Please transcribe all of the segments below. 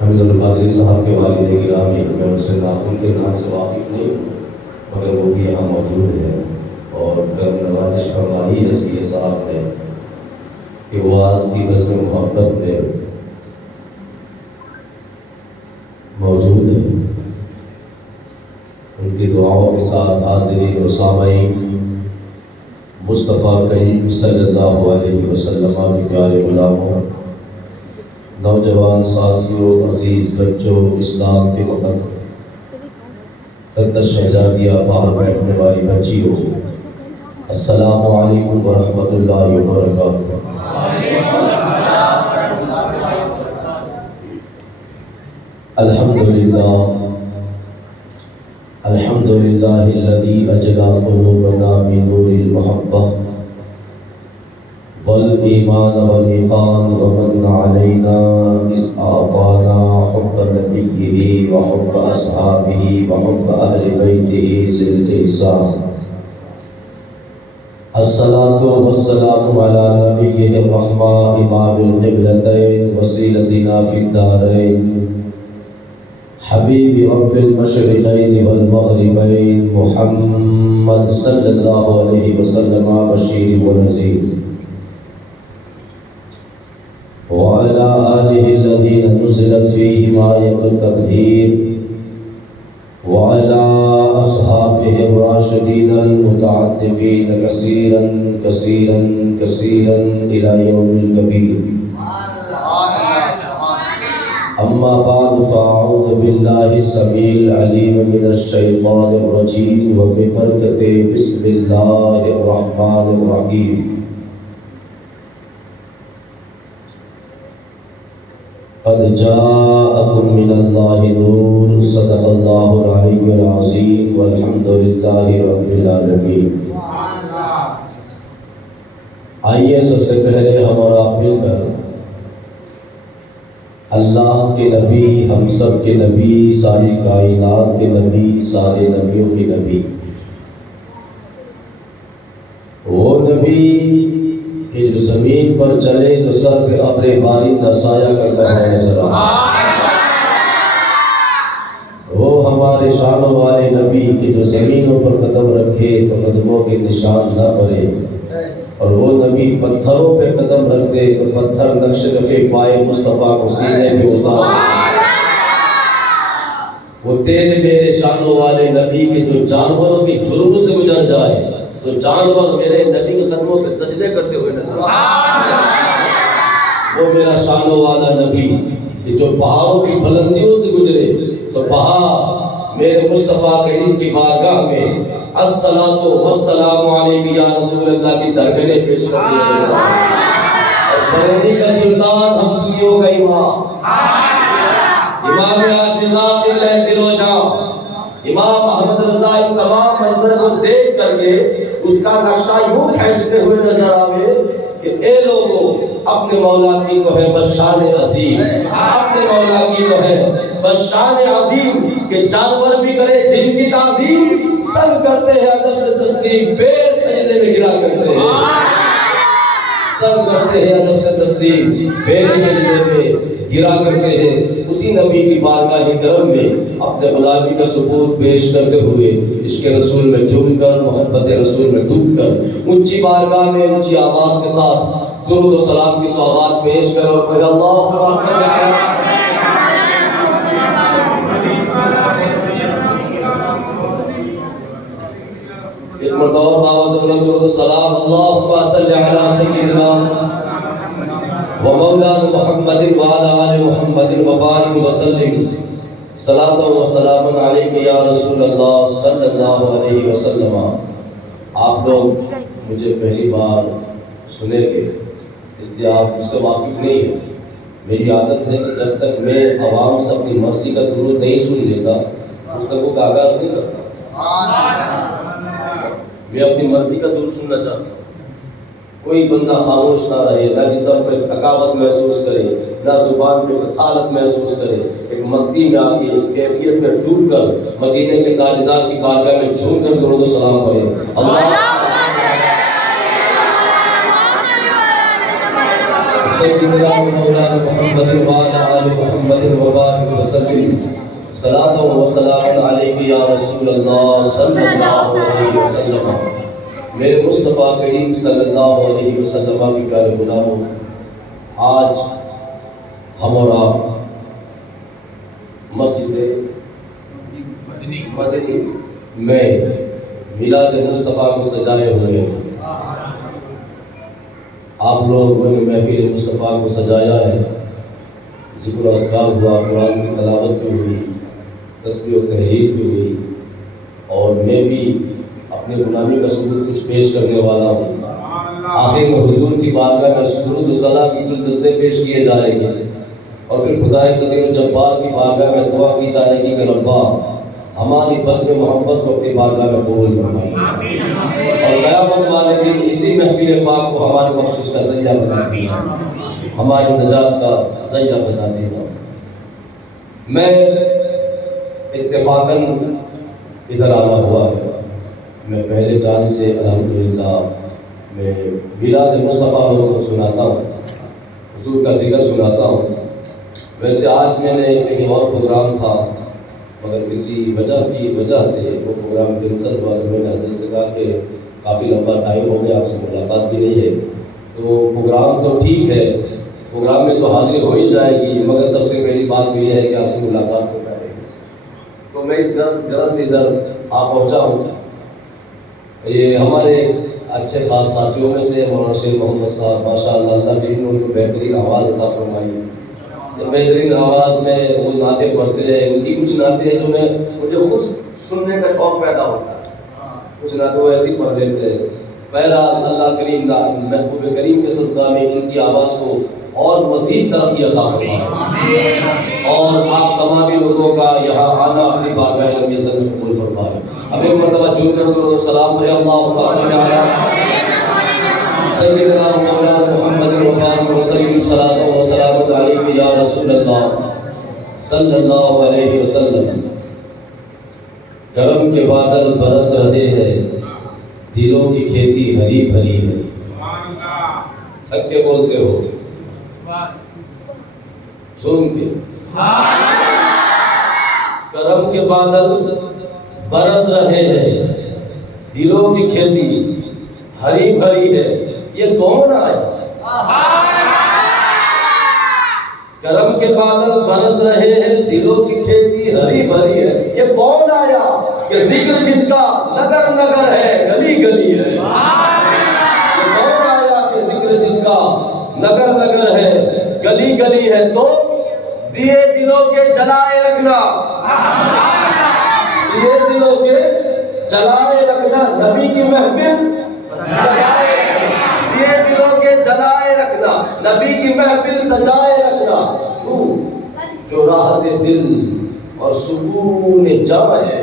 حمید القادری صاحب کے والد گرامی، میں ان سے ان کے نام سے واقف نہیں ہوں، مگر وہ بھی یہاں موجود ہے اور کرم نوازش فرمائی ہے سی صاحب نے کہ وہ آج کی بزم محبت میں موجود ہے۔ ان کی دعاؤں کے ساتھ حاضرین و سامعین مصطفیٰ کریم صلی اللہ علیہ وسلم کے پیارے غلاموں، نوجوان ساتھیوں، عزیز بچوں، اسلام کے مقدس شہزادیہ، باہر بیٹھنے والی بچیوں، السلام علیکم ورحمۃ اللہ وبرکاتہ۔ الحمدللہ الذی اجلا قلوبنا بنور المحبہ والایمان والیقان ومن علینا اذ اعطانا حب نبیہ وحب اصحابہ وحب اہل بیتہ ذی الاحسان۔ الصلاۃ والسلام علی نبیہ الرحمہ امام القبلتین وسیلتنا فی الدارین حبیب رب المشرقین والمغربین محمد صلی اللہ علیہ وسلم بشیر و نذیر، وعلى آلہ الذین نزلت فیہم آیۃ التطہیر، وعلى اصحابہ الراشدین المتعتبین کثیرا کثیرا کثیرا الی یوم الکبیر۔ اما بعد فاعوذ باللہ السمیع العلیم من الشیطان الرجیم وببرکۃ بسم اللہ الرحمن الرحیم۔ قد جاءکم من اللہ نور، صدق اللہ العلی العظیم، والحمد للہ رب العالمین۔ آئیے سب سے پہلے ہم اور آپ مل کر اللہ کے نبی، ہم سب کے نبی، ساری کائنات کے نبی، سارے نبیوں کے نبی، وہ نبی کہ جو زمین پر چلے تو سر پہ ابر بارش کا سایہ کرتا ہے نظر آئے، وہ ہمارے شانوں والے نبی کہ جو زمینوں پر قدم رکھے تو قدموں کے نشان نہ پڑے، اور وہ نبی پتھروں پہ قدم رکھ دے تو پتھر نقش قفے پائے مصطفیٰ کو سینے پہ اتار۔ وہ تیرے میرے شانوں والے نبی کے جو جانوروں کے جرم سے گزر جائے تو جانور میرے نبی کے قدموں پہ سجدے کرتے ہوئے نظر آئے۔ وہ میرا شانوں والا نبی کہ جو پہاڑوں کی بلندیوں سے گزرے تو پہاڑ میرے مصطفیٰ کریم کی بارگاہ میں الصلاۃ والسلام علیک یا رسول اللہ کی درگاہیں پیش کرتے ہیں۔ اور بریلی کا سلطان ہم سنیوں کا امام، امام عاشقاں دل و جان، امام احمد رضا، ان تمام منظر کو دیکھ کر کے اس کا نقشہ یوں کھینچتے ہوئے نظر آئے کہ اے لوگوں، اپنے مولا کی تو ہے بس شان عظیم، اپنے مولا کی تو ہے بس شان عظیم کہ جانور بھی کرے جن کی تعظیم، سب کرتے ہیں ادب سے تسلیم، پیر سجدے میں گرا کرتے ہیں، سب کرتے ہیں ادب سے تسلیم، پیر سجدے میں گرا کرتے ہیں۔ اسی نبی کی بارگاہ کرم میں اپنے غلامی کا ثبوت پیش کرتے ہوئے عشق رسول میں جھوم کر، محبت رسول میں ڈوب کر، اونچی بارگاہ میں اونچی آواز کے ساتھ درود و سلام کی سوغات پیش کرو۔ اللہم صل علی ایک مرتبہ باوازِ بلند درود و سلام، اللہم صل علی سیدنا ومولانا محمد وعلی آل محمد وبارک وسلم، صلاۃ و سلام علیک یا رسول اللہ صلی اللہ علیہ وسلم۔ آپ لوگ مجھے پہلی بار سنیں گے اس لیے آپ مجھ سے واقف نہیں ہیں۔ میری عادت ہے کہ جب تک میں عوام سے اپنی مرضی کا درود نہیں سن لیتا گفتگو کا آغاز نہیں کرتا۔ میں اپنی مرضی کا درود سننا چاہتا ہوں۔ کوئی بندہ خاموش نہ رہے، نہ جسم پہ تھکاوٹ محسوس کرے، نہ زبان پہ کسالت محسوس کرے، ایک مستی میں آ کے ایک کیفیت میں ڈوب کر مدینے کے تاجدار کی بارگاہ میں جھوم کر درود و سلام پڑھے۔ اللہ سیدنا مولانا محمد وعلی آل محمد وبارک صلاۃ و سلام علیک یا رسول اللہ صلی اللہ علیہ وسلم۔ میرے مصطفیٰ کریم صلی اللہ علیہ وسلم کی پیارے غلاموں، آج ہم اور آپ مسجد مدنی میں میلاد مصطفیٰ کو سجائے ہوئے ہیں۔ آپ لوگوں نے محفل مصطفیٰ کو سجایا ہے، ذکر و اذکار ہوا، قرآن کی تلاوت بھی ہوئی، تسبیح و تحلیل بھی ہوئی، اور میں بھی اپنے غلامی کا ثبوت کچھ پیش کرنے والا ہوں۔ آخر میں حضور کی بارگاہ میں سجود و صلاح کی گلدستے پیش کیے جائیں گے، اور پھر خدائے قدیر و جبار کی بارگاہ میں دعا کی جائے گی کہ ربا ہماری بزم محبت کو اپنی بارگاہ میں قبول فرمائیے، اور قیامت والے دن اسی محفل پاک کو ہمارے بخشش کا ذریعہ بنا دینا، ہماری نجات کا ذریعہ بنا دینا۔ میں اتفاقاً ادھر آنا ہوا ہے، میں پہلے جان سے الحمدللہ میں میلاد مصطفیٰ لوگوں کو سناتا ہوں، حضور کا ذکر سناتا ہوں۔ ویسے آج میں نے کہیں اور پروگرام تھا، مگر کسی وجہ سے وہ پروگرام کینسل ہوا، تو میں نے حضرت سے کہا کہ کافی لمبا ٹائم ہو گیا، آپ سے ملاقات بھی نہیں ہے، تو پروگرام تو ٹھیک ہے، پروگرام میں تو حاضری ہو ہی جائے گی، مگر سب سے پہلی بات یہ ہے کہ آپ سے ملاقات ہو جائے گی۔ تو میں اس غرض سے ادھر آ پہنچا ہوں۔ یہ ہمارے اچھے خاص ساتھیوں میں سے مولانا شیخ محمد صاحب، ماشاء اللہ، اللہ نے ان کو بہترین آواز عطا فرمائی ہے۔ بہترین آواز میں وہ نعتیں پڑھتے ہیں، ان کی کچھ نعتیں ہیں جو مجھے خود سننے کا شوق پیدا ہوتا ہے، کچھ نعتیں وہ ایسی پڑھ لیتے ہیں۔ بہرحال اللہ کریم محبوب کریم کے صدقہ میں ان کی آواز کو اور مزید ترقی عطا فرمائے، اور آپ تمام لوگوں کا یہاں آنا اپنی بارگاہ رب العزت میں قبول فرمائے۔ اب ایک مرتبہ جھوم کر دو سلام پڑھے، اللہم صل علی سیدنا مولانا محمد وبارک وسلم، صلاۃ و سلام علیک یا رسول اللہ صلی اللہ علیہ وسلم۔ کرم کے بادل برس رہے ہیں، دلوں کی کھیتی ہری بھری ہے۔ تھک کے بولتے ہو، سن کے کرم کے بادل برس رہے ہیں، دلوں کی کھیتی ہری بھری ہے۔ یہ کون آیا؟ کرم کے بادل برس رہے ہیں، دلوں کی کھیتی ہری بھری ہے۔ یہ کون آیا کہ ذکر جس کا نگر نگر ہے، گلی گلی ہے۔ یہ کون آیا کہ ذکر جس کا نگر نگر ہے، گلی گلی ہے۔ تو دیے دلوں کے جلائے رکھنا، دیے دلوں کے جلائے رکھنا، نبی کی محفل سجائے رکھنا، دیے دلوں کے جلائے رکھنا، نبی کی محفل سجائے رکھنا۔ کیوں؟ جو راحت دل اور سکون جان ہے،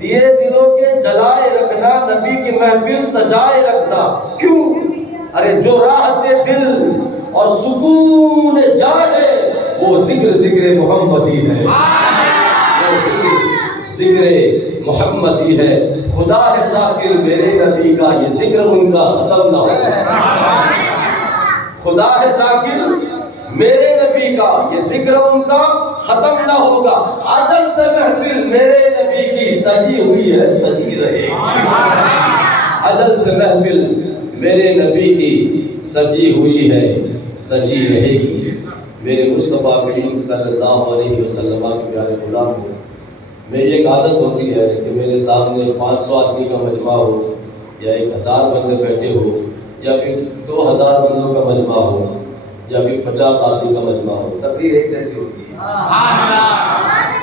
دیے دلوں کے جلائے رکھنا، نبی کی محفل سجائے رکھنا۔ کیوں؟ ارے جو راحت دل اور سکون جان ہے، وہ ذکر محمدی ہے، وہ ذکر محمدی ہے۔ خدا ہے ذاکر میرے نبی کا، یہ ذکر ان کا ختم نہ ہوگا۔ خدا ہے ذاکر میرے نبی کا، یہ ذکر ان کا ختم نہ ہوگا۔ اجل سے محفل میرے نبی کی سجی ہوئی ہے، سجی رہے گی۔ اجل سے محفل میرے نبی کی سجی ہوئی ہے، سجی رہے گی۔ میرے مصطفیٰ کریم صلی اللہ علیہ وسلم کے پیارے غلام کو میری ایک عادت ہوتی ہے کہ میرے سامنے 500 آدمی کا مجمع ہو، یا 1000 بندے بیٹھے ہو، یا پھر 2000 بندوں کا مجمع ہو، یا پھر 50 آدمی کا مجمع ہو، تقریر ایک جیسی ہوتی ہے،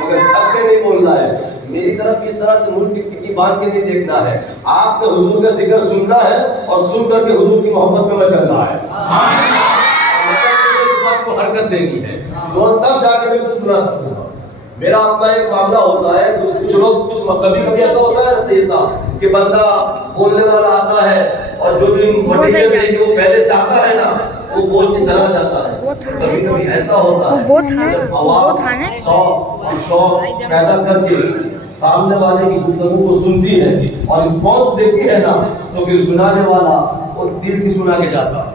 مگر تھک کے نہیں بولنا ہے۔ میری طرف اس طرح سے منہ ٹکی باندھ کے نہیں دیکھنا ہے، آپ نے حضور کا ذکر سننا ہے، اور سن کر کے حضور کی محبت میں مچلنا ہے، کو حرکت دینی ہے، تو تب جا کے میں کچھ سنا سکوں گا۔ میرا اپنا ایک معاملہ ہوتا ہے، کچھ لوگ کبھی ایسا ہوتا ہے نا، ایسا کہ بندہ بولنے والا آتا ہے، اور جو بھی مٹیریل ہے کہ وہ پہلے سے آتا ہے نا، وہ بول کے چلا جاتا ہے۔ کبھی ایسا ہوتا ہے جب عوام شوق پیدا کر کے سامنے والے کی گفتگو کو سنتی ہے اور رسپانس دیتی ہے نا، تو پھر سنانے والا وہ دل کی سنا کے جاتا ہے۔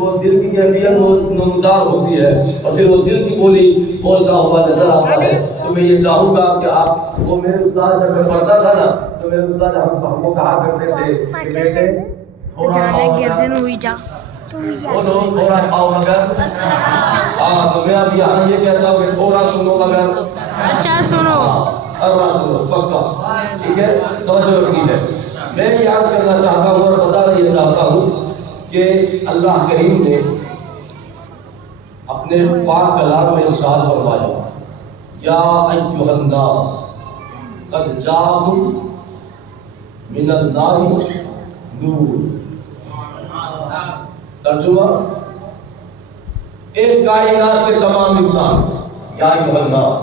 وہ دل کی کیفیت نمودار ہوتی ہے اور پھر وہ دل کی بولی بولتا ہوا نظر آتا ہے. تو میں یہ چاہوں گا کہ آپ وہ میرے استاد جب میں پڑھتا تھا نا تو میرے استاد ہم کو کہا کرتے تھے کہ بیٹے تھوڑا تھوڑا کھاؤ مگر ہاں. تو میں اب یہاں یہ کہتا ہوں کہ تھوڑا سنو مگر اچھا سنو. ہر بات سنو پکا. ٹھیک ہے, توجہ رکھنی ہے. میں یہ عرض کرنا چاہتا ہوں اور بتانا یہ چاہتا ہوں کہ اللہ کریم نے اپنے پاک کلام میں ارشاد فرمایا یا ایھا الناس قد جاءکم من اللہ نور. ترجمہ, ایک کائنات کے تمام انسان, یا ایھا الناس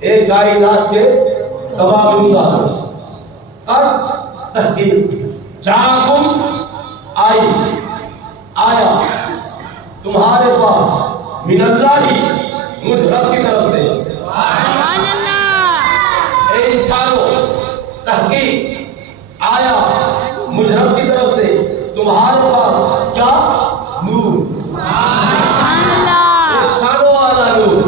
ایک کائنات کے تمام انسان, قد تحقیق جاءکم آیا تمہارے پاس من اللہ مجھ رب کی طرف سے. سبحان اللہ. اے انسانوں, تحقیق آیا مجھ رب کی طرف سے تمہارے پاس کیا نور. سبحان اللہ. ایک شانوں والا نور.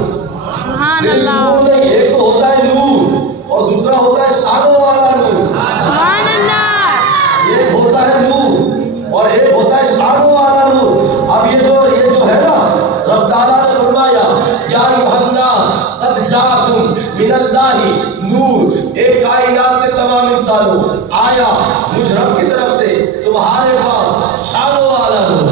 سبحان اللہ. نور نہیں, ایک تو ہوتا ہے نور اور دوسرا ہوتا ہے شانوں والا نور. سبحان اللہ. ایک ہوتا ہے نور اور ایک ہوتا ہے شانوں والا نور. اب یہ جو ہے نا, رب تعالیٰ نے فرمایا یا ایھا الناس قد جاءکم من اللہ نور, ایک کائنات کے تمام انسانوں آیا مجھ رب کی طرف سے تمہارے پاس شانوں والا نور.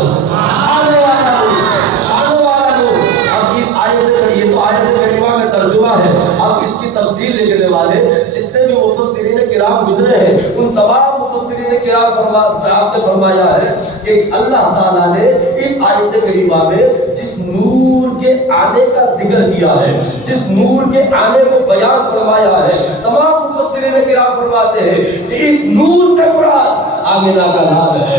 شانوں والا نور, شانوں والا نور. اب اس آیت, یہ تو آیت کریمہ کا ترجمہ ہے. اب اس کی تفسیر لکھنے والے جتنے بھی مفسرین کرام گزرے ہیں ان تمام مفسرین کرام آپ نے فرمایا ہے کہ اللہ تعالیٰ نے اس آیت کریمہ میں جس نور کے آنے کا ذکر کیا ہے, جس نور کے آنے کو بیان فرمایا ہے, تمام مفسرین کرام فرماتے ہیں کہ اس نور سے مراد آمنہ کا لال ہے.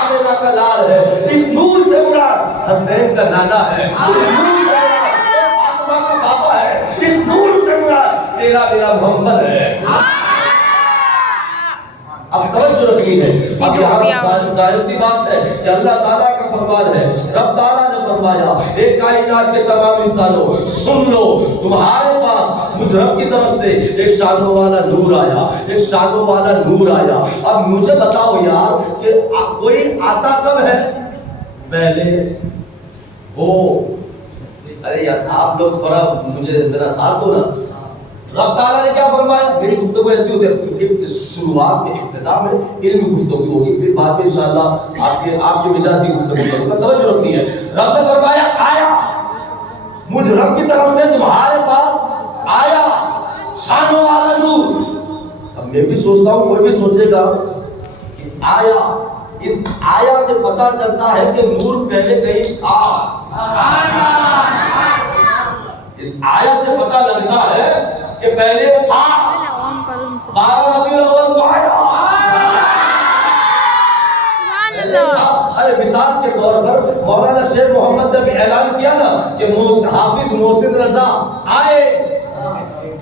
آمنہ کا لال ہے. اس نور سے مراد حسنین کا نانا ہے. اس نور سے مراد فاطمہ کا بابا ہے. اس نور سے مراد تیرا میرا محمد ہے. اب توجہ رکھنی ہے. اب یہاں ظاہر سی بات ہے کہ اللہ تعالیٰ کا فرمان ہے. رب تعالیٰ نے فرمایا ایک کائنات کے تمام انسانوں سن لو, تمہارے پاس مجھ رب کی طرف سے ایک شانوں والا نور آیا, ایک شانوں والا نور آیا. اب مجھے بتاؤ یار کہ کوئی آتا کب ہے؟ پہلے ہو. ارے یار آپ لوگ تھوڑا مجھے میرا ساتھ دو نا. رب تعالیٰ نے کیا فرمایا؟ میری گفتگو ایسی ہوتی ہے شروعات میں, ابتدا میں علمی گفتگو ہوگی, پھر بعد میں انشاءاللہ آپ کے مزاج کی گفتگو کروں گا. توجہ رکھنی ہے. رب نے فرمایا آیا مجھ رب کی طرف سے تمہارے پاس آیا شانوں والا نور. اب میں بھی سوچتا ہوں, کوئی بھی سوچے گا کہ آیا, اس آیا سے پتہ چلتا ہے کہ نور پہلے کہیں تھا. اس آیا سے پتہ لگتا ہے کہ پہلے تھا. 12 ربیع الاول کو آیا. سبحان اللہ. ارے مثال کے طور پر مولانا شیخ محمد نے بھی اعلان کیا نا کہ حافظ محسن رضا آئے,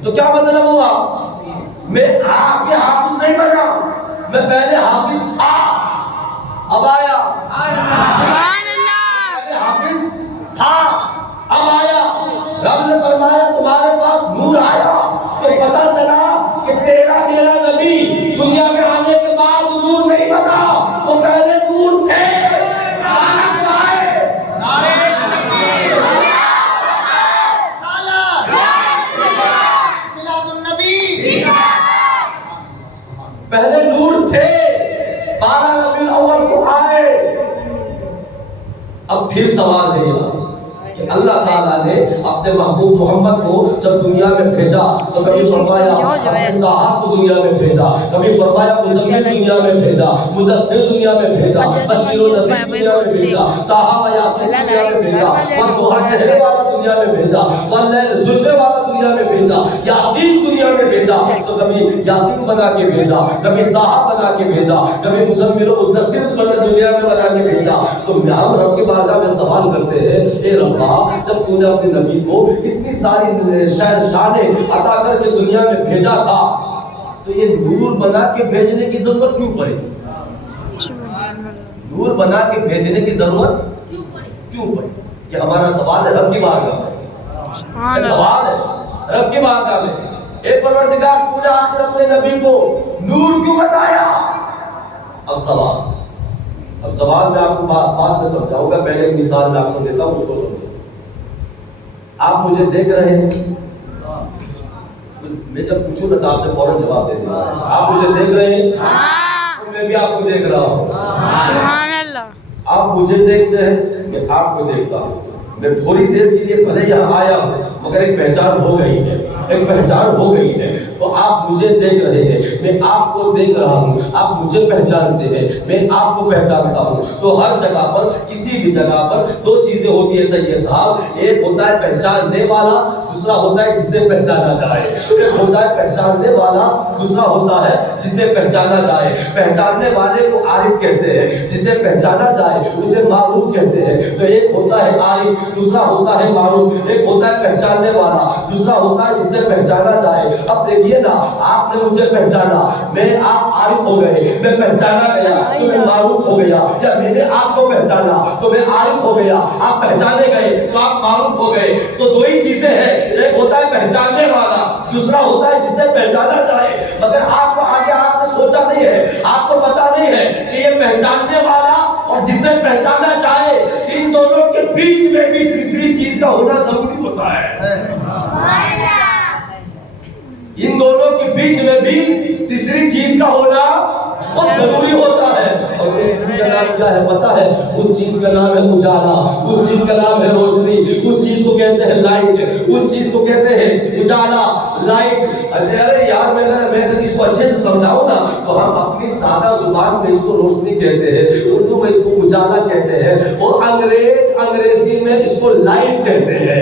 تو کیا مطلب ہوا؟ میں آپ کے حافظ نہیں بنا, میں پہلے حافظ تھا, اب آیا. سبحان اللہ. پہلے حافظ تھا, اب آیا. رب نے فرمایا تمہارے پاس نور آیا تو پتہ چلا کہ تیرا میرا نبی دنیا میں آنے کے بعد نور نہیں بنا, وہ پہلے نور تھے. پہلے نور تھے, 12 ربیع الاول کو آئے. اب پھر سوال ہے کہ اللہ تعالیٰ نے اپنے محبوب محمد کو جب دنیا میں بھیجا تو کبھی فرمایا اپنے طٰہٰ کو دنیا میں بھیجا, کبھی فرمایا مزمل دنیا میں بھیجا, مدثر دنیا میں بھیجا, بشیر و نذیر دنیا میں بھیجا, طٰہٰ و یاسین دنیا میں بھیجا, والضحیٰ چہرے والا دنیا میں بھیجا, واللیل زلفے والا دنیا میں بھیجا, یاسین دنیا میں بھیجا. تو کبھی یاسین بنا کے بھیجا, کبھی طٰہٰ بنا کے بھیجا, کبھی مزمل و مدثر دنیا میں بنا کے بھیجا. تو ہم رب کی بارگاہ میں سوال کرتے ہیں, اے رب جب تو نے اپنے نبی کو اتنی ساری شانیں عطا کر کے دنیا میں بھیجا تھا تو یہ نور بنا کے بھیجنے کی ضرورت کیوں پڑی؟ نور بنا کے بھیجنے کی ضرورت کیوں پڑی؟ یہ ہمارا سوال ہے رب کی بارگاہ میں، یہ سوال ہے رب کی بارگاہ میں، اے پروردگار تو نے آخر اپنے نبی کو نور کیوں بنایا؟ اب سوال میں آپ کو بات میں سمجھاؤں گا، پہلے ایک مثال میں آپ کو دیتا ہوں، اس کو سمجھو۔ آپ مجھے دیکھ رہے ہیں، میں جب پوچھوں نا تو آپ نے فوراً جواب دے دیا۔ آپ مجھے دیکھ رہے ہیں، میں بھی آپ کو دیکھ رہا ہوں۔ سبحان اللہ۔ آپ مجھے دیکھتے ہیں، میں آپ کو دیکھتا ہوں۔ میں تھوڑی دیر کے لیے بھلے یہاں آیا ہوں مگر ایک پہچان ہو گئی ہے، ایک پہچان ہو گئی ہے۔ تو آپ مجھے دیکھ رہے ہیں، میں آپ کو دیکھ رہا ہوں، آپ مجھے پہچانتے ہیں، میں آپ کو پہچانتا ہوں۔ تو ہر جگہ پر، کسی بھی جگہ پر دو چیزیں ہوتی ہیں سید صاحب، ایک ہوتا ہے پہچاننے والا، دوسرا ہوتا ہے جسے پہچانا جائے۔ ایک ہوتا ہے پہچاننے والا، دوسرا ہوتا ہے جسے پہچانا جائے۔ پہچاننے والے کو عارف کہتے ہیں، جسے پہچانا جائے اسے معروف کہتے ہیں۔ تو ایک ہوتا ہے عارف، دوسرا ہوتا ہے معروف۔ ایک ہوتا ہے پہچاننے والا، دوسرا ہوتا ہے جسے پہچانا جائے۔ اب دیکھیے نا، آپ نے مجھے پہچانا، میں آپ عارف ہو گئے، میں پہچانا گیا تو میں معروف ہو گیا، یا میں نے آپ کو پہچانا تو میں عارف ہو گیا، آپ پہچانے گئے تو آپ معروف ہو گئے۔ تو دو ہی چیزیں ہیں، ایک ہوتا ہے پہچاننے والا، دوسرا ہوتا ہے جسے پہچانا جائے۔ مگر آپ کو آگے آپ نے سوچا نہیں ہے، آپ کو پتا نہیں ہے کہ یہ پہچاننے والا اور جسے پہچانا چاہے، ان دونوں کے بیچ میں بھی تیسری چیز کا ہونا ضروری ہوتا ہے۔ ان دونوں کے بیچ میں بھی تیسری چیز کا ہونا بہت ضروری ہوتا ہے۔ اور اس چیز کا نام کیا ہے پتا ہے؟ اس چیز کا نام ہے اجالا، اس چیز کا نام ہے روشنی، اس چیز کو کہتے ہیں لائٹ، اس چیز کو کہتے ہیں اجالا، لائٹ۔ ارے یار میں اگر اس کو اچھے سے سمجھاؤں نا تو ہم اپنی سادہ زبان میں اس کو روشنی کہتے ہیں، اردو میں اس کو اجالا کہتے ہیں، اور انگریزی میں اس کو لائٹ کہتے ہیں۔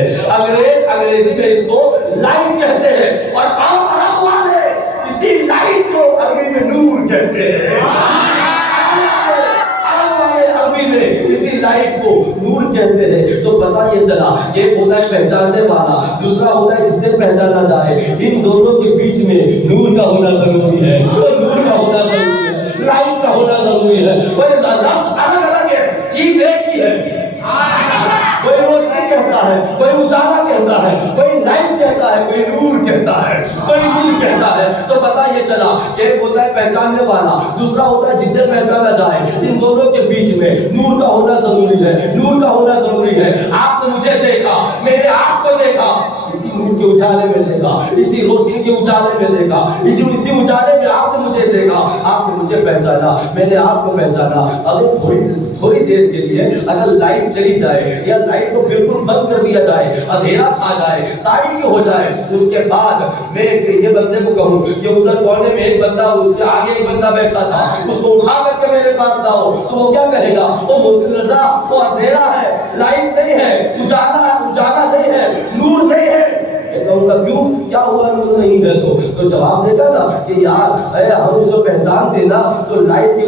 انگریزی میں اس کو لائٹ کہتے ہیں، اور عرب والے اسی لائٹ کو عربی میں نور کہتے ہیں۔ عرب والے عربی میں اسی لائٹ کو نور کہتے ہیں۔ تو پتہ یہ چلا، ایک ہوتا ہے پہچاننے والا، دوسرا ہوتا ہے جسے پہچانا جائے۔ ان دونوں کے بیچ میں نور کا ہونا ضروری ہے، نور کا ہونا ضروری ہے، لائٹ کا ہونا ضروری ہے۔ کوئی لفظ الگ الگ ہے، چیز ایک ہی ہے۔ کوئی روشنی کہتا ہے، کوئی اجالا کہتا ہے، کوئی لائٹ کہتا ہے، کوئی نور کہتا ہے، کوئی نور کہتا ہے۔ تو پتہ یہ چلا کہ ایک ہوتا ہے پہچاننے والا، دوسرا ہوتا ہے جسے پہچانا جائے۔ ان دونوں کے بیچ میں نور کا ہونا ضروری ہے، نور کا ہونا ضروری ہے۔ آپ نے مجھے دیکھا، میں نے آپ کو دیکھا، اسی نور کے اجالے میں دیکھا، اسی روشنی کے اجالے میں دیکھا، اسی اجالے میں آپ نے مجھے دیکھا، آپ نے مجھے پہچانا، میں نے آپ کو پہچانا۔ اگر تھوڑی دیر کے لیے اگر لائٹ چلی جائے یا لائٹ کو بالکل بند کر دیا جائے، اندھیرا چھا جائے، تاریکی ہو جائے، اس کے بعد میں یہ بندے کو کہوں کہ ادھر کونے میں ایک بندہ، اس کے آگے ایک بندہ بیٹھا تھا، اس کو اٹھا کر کے میرے پاس لاؤ، تو وہ کیا کہے گا؟ وہ محسن رضا، وہ اندھیرا ہے، لائٹ نہیں ہے، اجالا نہیں ہے، نور نہیں ہے۔ میں کہوں گا کیوں؟ کیا ہوا نور نہیں ہے؟ تو جواب دے گا نا کہ یار ہم اسے پہچانتے نا تو لائٹ کے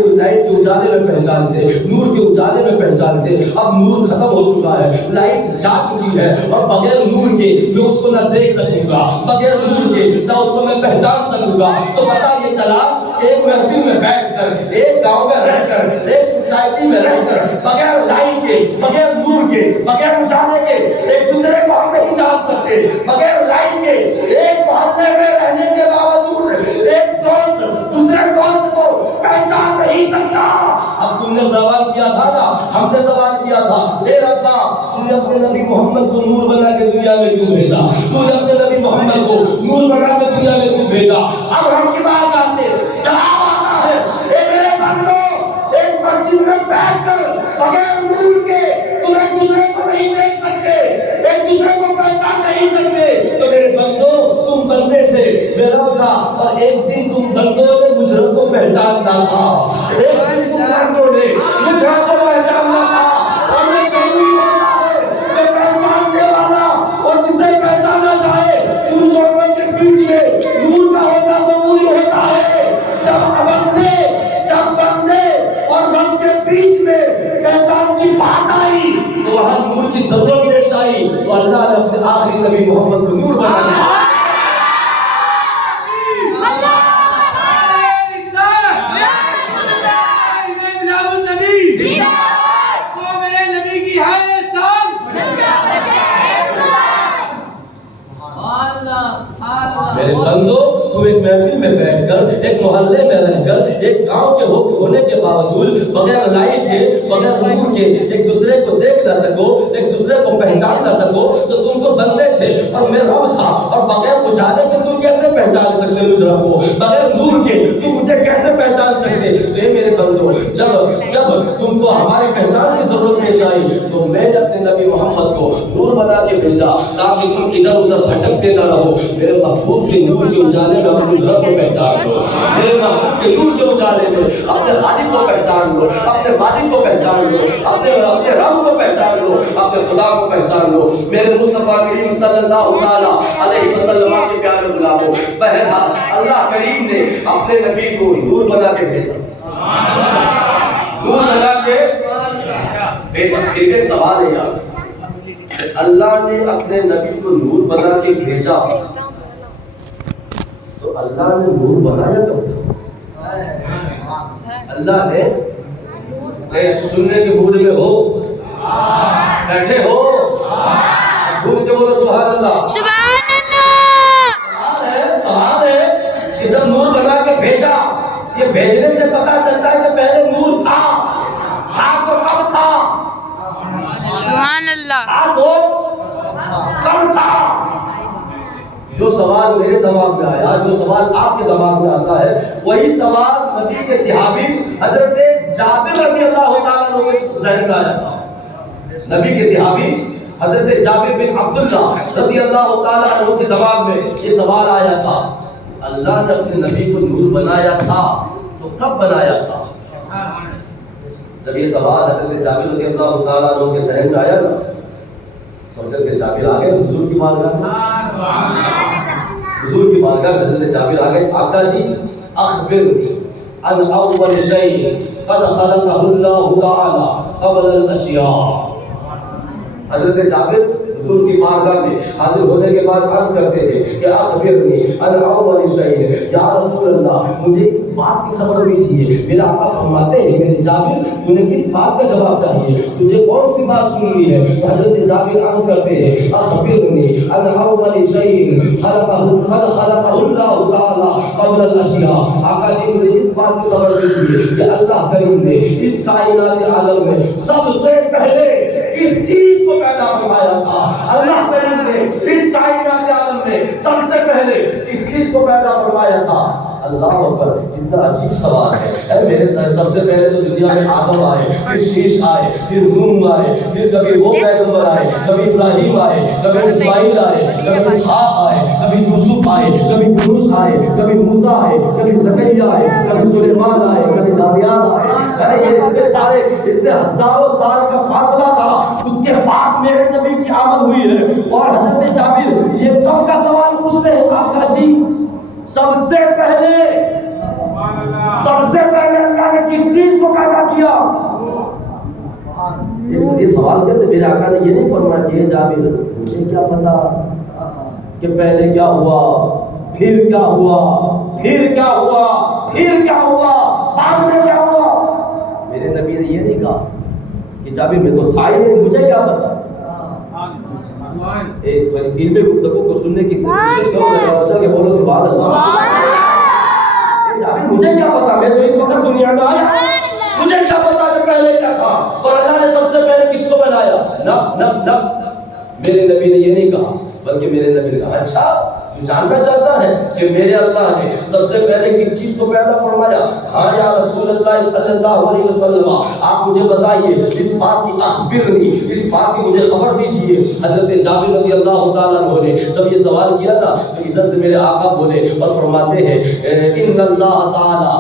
اجالے میں پہچانتے، نور کے اجالے میں پہچانتے۔ اب نور ختم ہو چکا ہے، لائٹ جا چکی ہے، اور بغیر نور کے میں اس کو نہ دیکھ سکوں گا، بغیر نور کے نہ اس کو میں پہچان سکوں گا۔ تو پتہ یہ چلا کہ ایک محفل میں بیٹھ کر، ایک گاؤں میں رہ کر، ایک سوسائٹی میں رہ کر، بغیر لائٹ کے، بغیر نور کے، بغیر اجالے کے ایک دوسرے کو ہم نہیں جان سکتے۔ بغیر لائٹ کے ایک محلے میں رہنے کے باوجود ایک دوست دوسرے دوست کو پہچان نہیں سکتا۔ اب تم نے سوال کیا تھا نا، ہم نے سوال کیا تھا، اے ربا تم نے اپنے نبی محمد کو نور بنا کے دنیا میں کیوں بھیجا؟ تو نے اپنے نبی محمد کو نور بنا کے دنیا میں کیوں بھیجا؟ اب ہم کی بارگاہ سے جواب آتا ہے، اے میرے بندو، ایک مسجد میں بیٹھ کر بغیر نور کے تم ایک دوسرے کو نہیں دیکھ سکتے، ایک دوسرے کو پہچان نہیں سکتے۔ تو میرے بندو، تم بندے تھے، میں رب تھا، اور ایک دن تم بندوں نے مجھ رب کو پہچاننا تھا، ایک دن تم بندوں نے مجھ رب کو پہچاننا تھا۔ اور یہ ضروری ہوتا ہے کہ پہچاننے والا اور جسے پہچانا جائے، ان دونوں کے بیچ میں نور کا ہونا ضروری ہوتا ہے۔ جب بندے اور رب کے بیچ میں پہچان کی بات آئی تو وہاں نور کی ضرورت پیش آئی، تو اللہ نے اپنے آخری نبی محمد کو نور بنا دیا۔ اللہ ایک محفل میں بیٹھ کر، ایک محلے میں رہ کر، ایک گاؤں کے ہونے کے باوجود بغیر لائٹ کے، بغیر نور کے ایک دوسرے کو دیکھ نہ سکو، ایک دوسرے کو پہچان نہ سکو، تو تم تو بندے تھے اور میں رب تھا، اور بغیر اجالے کے تم کیسے پہچان سکتے مجھ رب کو؟ بغیر نور کے تم مجھے کیسے پہچان سکتے؟ تو اے میرے بندو، جب تم کو ہماری پہچان کی ضرورت پیش آئی تو میں نے اپنے نبی محمد کو نور بنا کے بھیجا تاکہ تم ادھر ادھر بھٹکتے نہ رہو۔ میرے محبوب کے نور کے اجالے میں اپنے رب کو پہچان لو، میرے محبوب کے نور کے اجالے میں اپنے خالق کو پہچان لو، اپنے مالک کو پہچان لو، اپنے رب کو پہچان لو، اپنے خدا کو پہچان لو۔ میرے مصطفیٰ کریم صلی اللہ علیہ وسلم کے پیارے غلاموں، بہرحال اللہ کریم نے اپنے نبی کو نور بنا کے بھیجا، نور بنا کے بھیجا۔ پھر ایک سوال ہے یار، اللہ نے اپنے نبی کو نور بنا کے بھیجا تو اللہ نے نور بنایا کب تھا؟ اللہ نے سننے کے موڈ میں ہو، بیٹھے ہو، جھوم کے بولو سبحان اللہ، سبحان اللہ۔ سوال ہے کہ جب نور بنا کے بھیجا، یہ بھیجنے سے پتا چلتا ہے کہ پہلے نور تھا تو کب تھا؟ سبحان اللہ۔ تھا تو کب تھا؟ جو سوال میرے دماغ میں آیا، جو سوال آپ کے دماغ میں آتا ہے، وہی سوال نبی کے صحابی حضرت جابر رضی اللہ تعالیٰ عنہ کے ذہن میں آیا تھا۔ نبی کے صحابی حضرت جابر بن عبداللہ رضی اللہ تعالیٰ عنہ کے دماغ میں یہ سوال آیا تھا، اللہ نے اپنے نبی کو نور بنایا تھا تو کب بنایا تھا؟ جب یہ سوال حضرت جابر رضی اللہ تعالیٰ عنہ کے ذہن میں آیا نا، حضرت جابر آ گئے حضور کی بارگاہ میں، حضور کی بارگاہ میں حضرت جابر آ گئے، آقا جی اخبرنی عن اول شیء قد خلقہ اللہ تعالی قبل الاشیاء۔ حضرت جابر حضور کی بارگاہ میں حاضر ہونے کے بعد عرض کرتے ہیں کہ اخبرنی عن اول شیء، یا رسول اللہ مجھے اس بات کی خبر دیجیے۔ میرا آقا فرماتے ہیں میرے جابر تو نے کس بات کا جواب چاہیے، تجھے کون سی بات سننی ہے؟ تو حضرت جابر عرض کرتے ہیں اخبرنی عن اول شیء خلقہ قد خلقہ اللہ تعالی قبل الاشیاء۔ آقا جی مجھے اس بات کی خبر دیجیے کہ اللہ کریم نے اس کائنات عالم میں سب سے پہلے کس چیز کو پیدا فرمایا تھا؟ اللہ کریم نے اس کائنات عالم میں سب سے پہلے کس چیز کو پیدا فرمایا تھا؟ اللہ اکبر، کتنا عجیب سوال ہے۔ اے میرے سب سے پہلے تو دنیا میں آدم آئے، پھر شیش آئے، پھر نوح آئے، پھر کبھی وہ پیغمبر آئے، کبھی ابراہیم آئے، کبھی اسماعیل آئے، کبھی اسحاق آئے، کبھی یوسف آئے، کبھی یونس آئے، کبھی موسیٰ آئے، کبھی زکریا آئے، کبھی سلیمان آئے، کبھی دانیال آئے۔ یہ اتنے سارے، اتنے ہزاروں سال کا فاصلہ تھا، اس کے بعد میرے نبی کی آمد ہوئی ہے۔ اور حضرت جابر یہ کب کا سوال پوچھتے ہیں؟ آقا جی سب سے پہلے اللہ نے کس چیز کو پیدا کیا؟ اس لیے سوال کرتے میرے آقا نے یہ نہیں فرمایا کہ جابر مجھے کیا پتا کہ پہلے کیا ہوا، پھر کیا ہوا، پھر کیا ہوا، پھر کیا ہوا، بعد میں کیا ہوا۔ میرے نبی نے یہ نہیں کہا کہ جابر میں تو تھا ہی نہیں، مجھے کیا پتا۔ ایک علمی گفتگو کو سننے کی کوشش کرو، بچا کے بولو سبحان اللہ۔ جابر مجھے کیا پتا، میں تو اس وقت دنیا میں آیا، مجھے کیا پتا کہ پہلے کیا تھا اور اللہ نے سب سے پہلے کس کو بنایا؟ نہ میرے نبی نے یہ نہیں کہا، بلکہ میرے نبی نے کہا اچھا تو جاننا چاہتا ہے کہ میرے اللہ نے سب سے پہلے کس چیز کو پیدا فرمایا؟ ہاں یا رسول اللہ صلی اللہ علیہ وسلم آپ مجھے بتائیے، اس بات کی اخبرنی، اس بات کی مجھے خبر دیجیے۔ حضرت جابر رضی اللہ تعالیٰ عنہ نے جب یہ سوال کیا نا تو ادھر سے میرے آقا بولے اور فرماتے ہیں ان اللہ تعالیٰ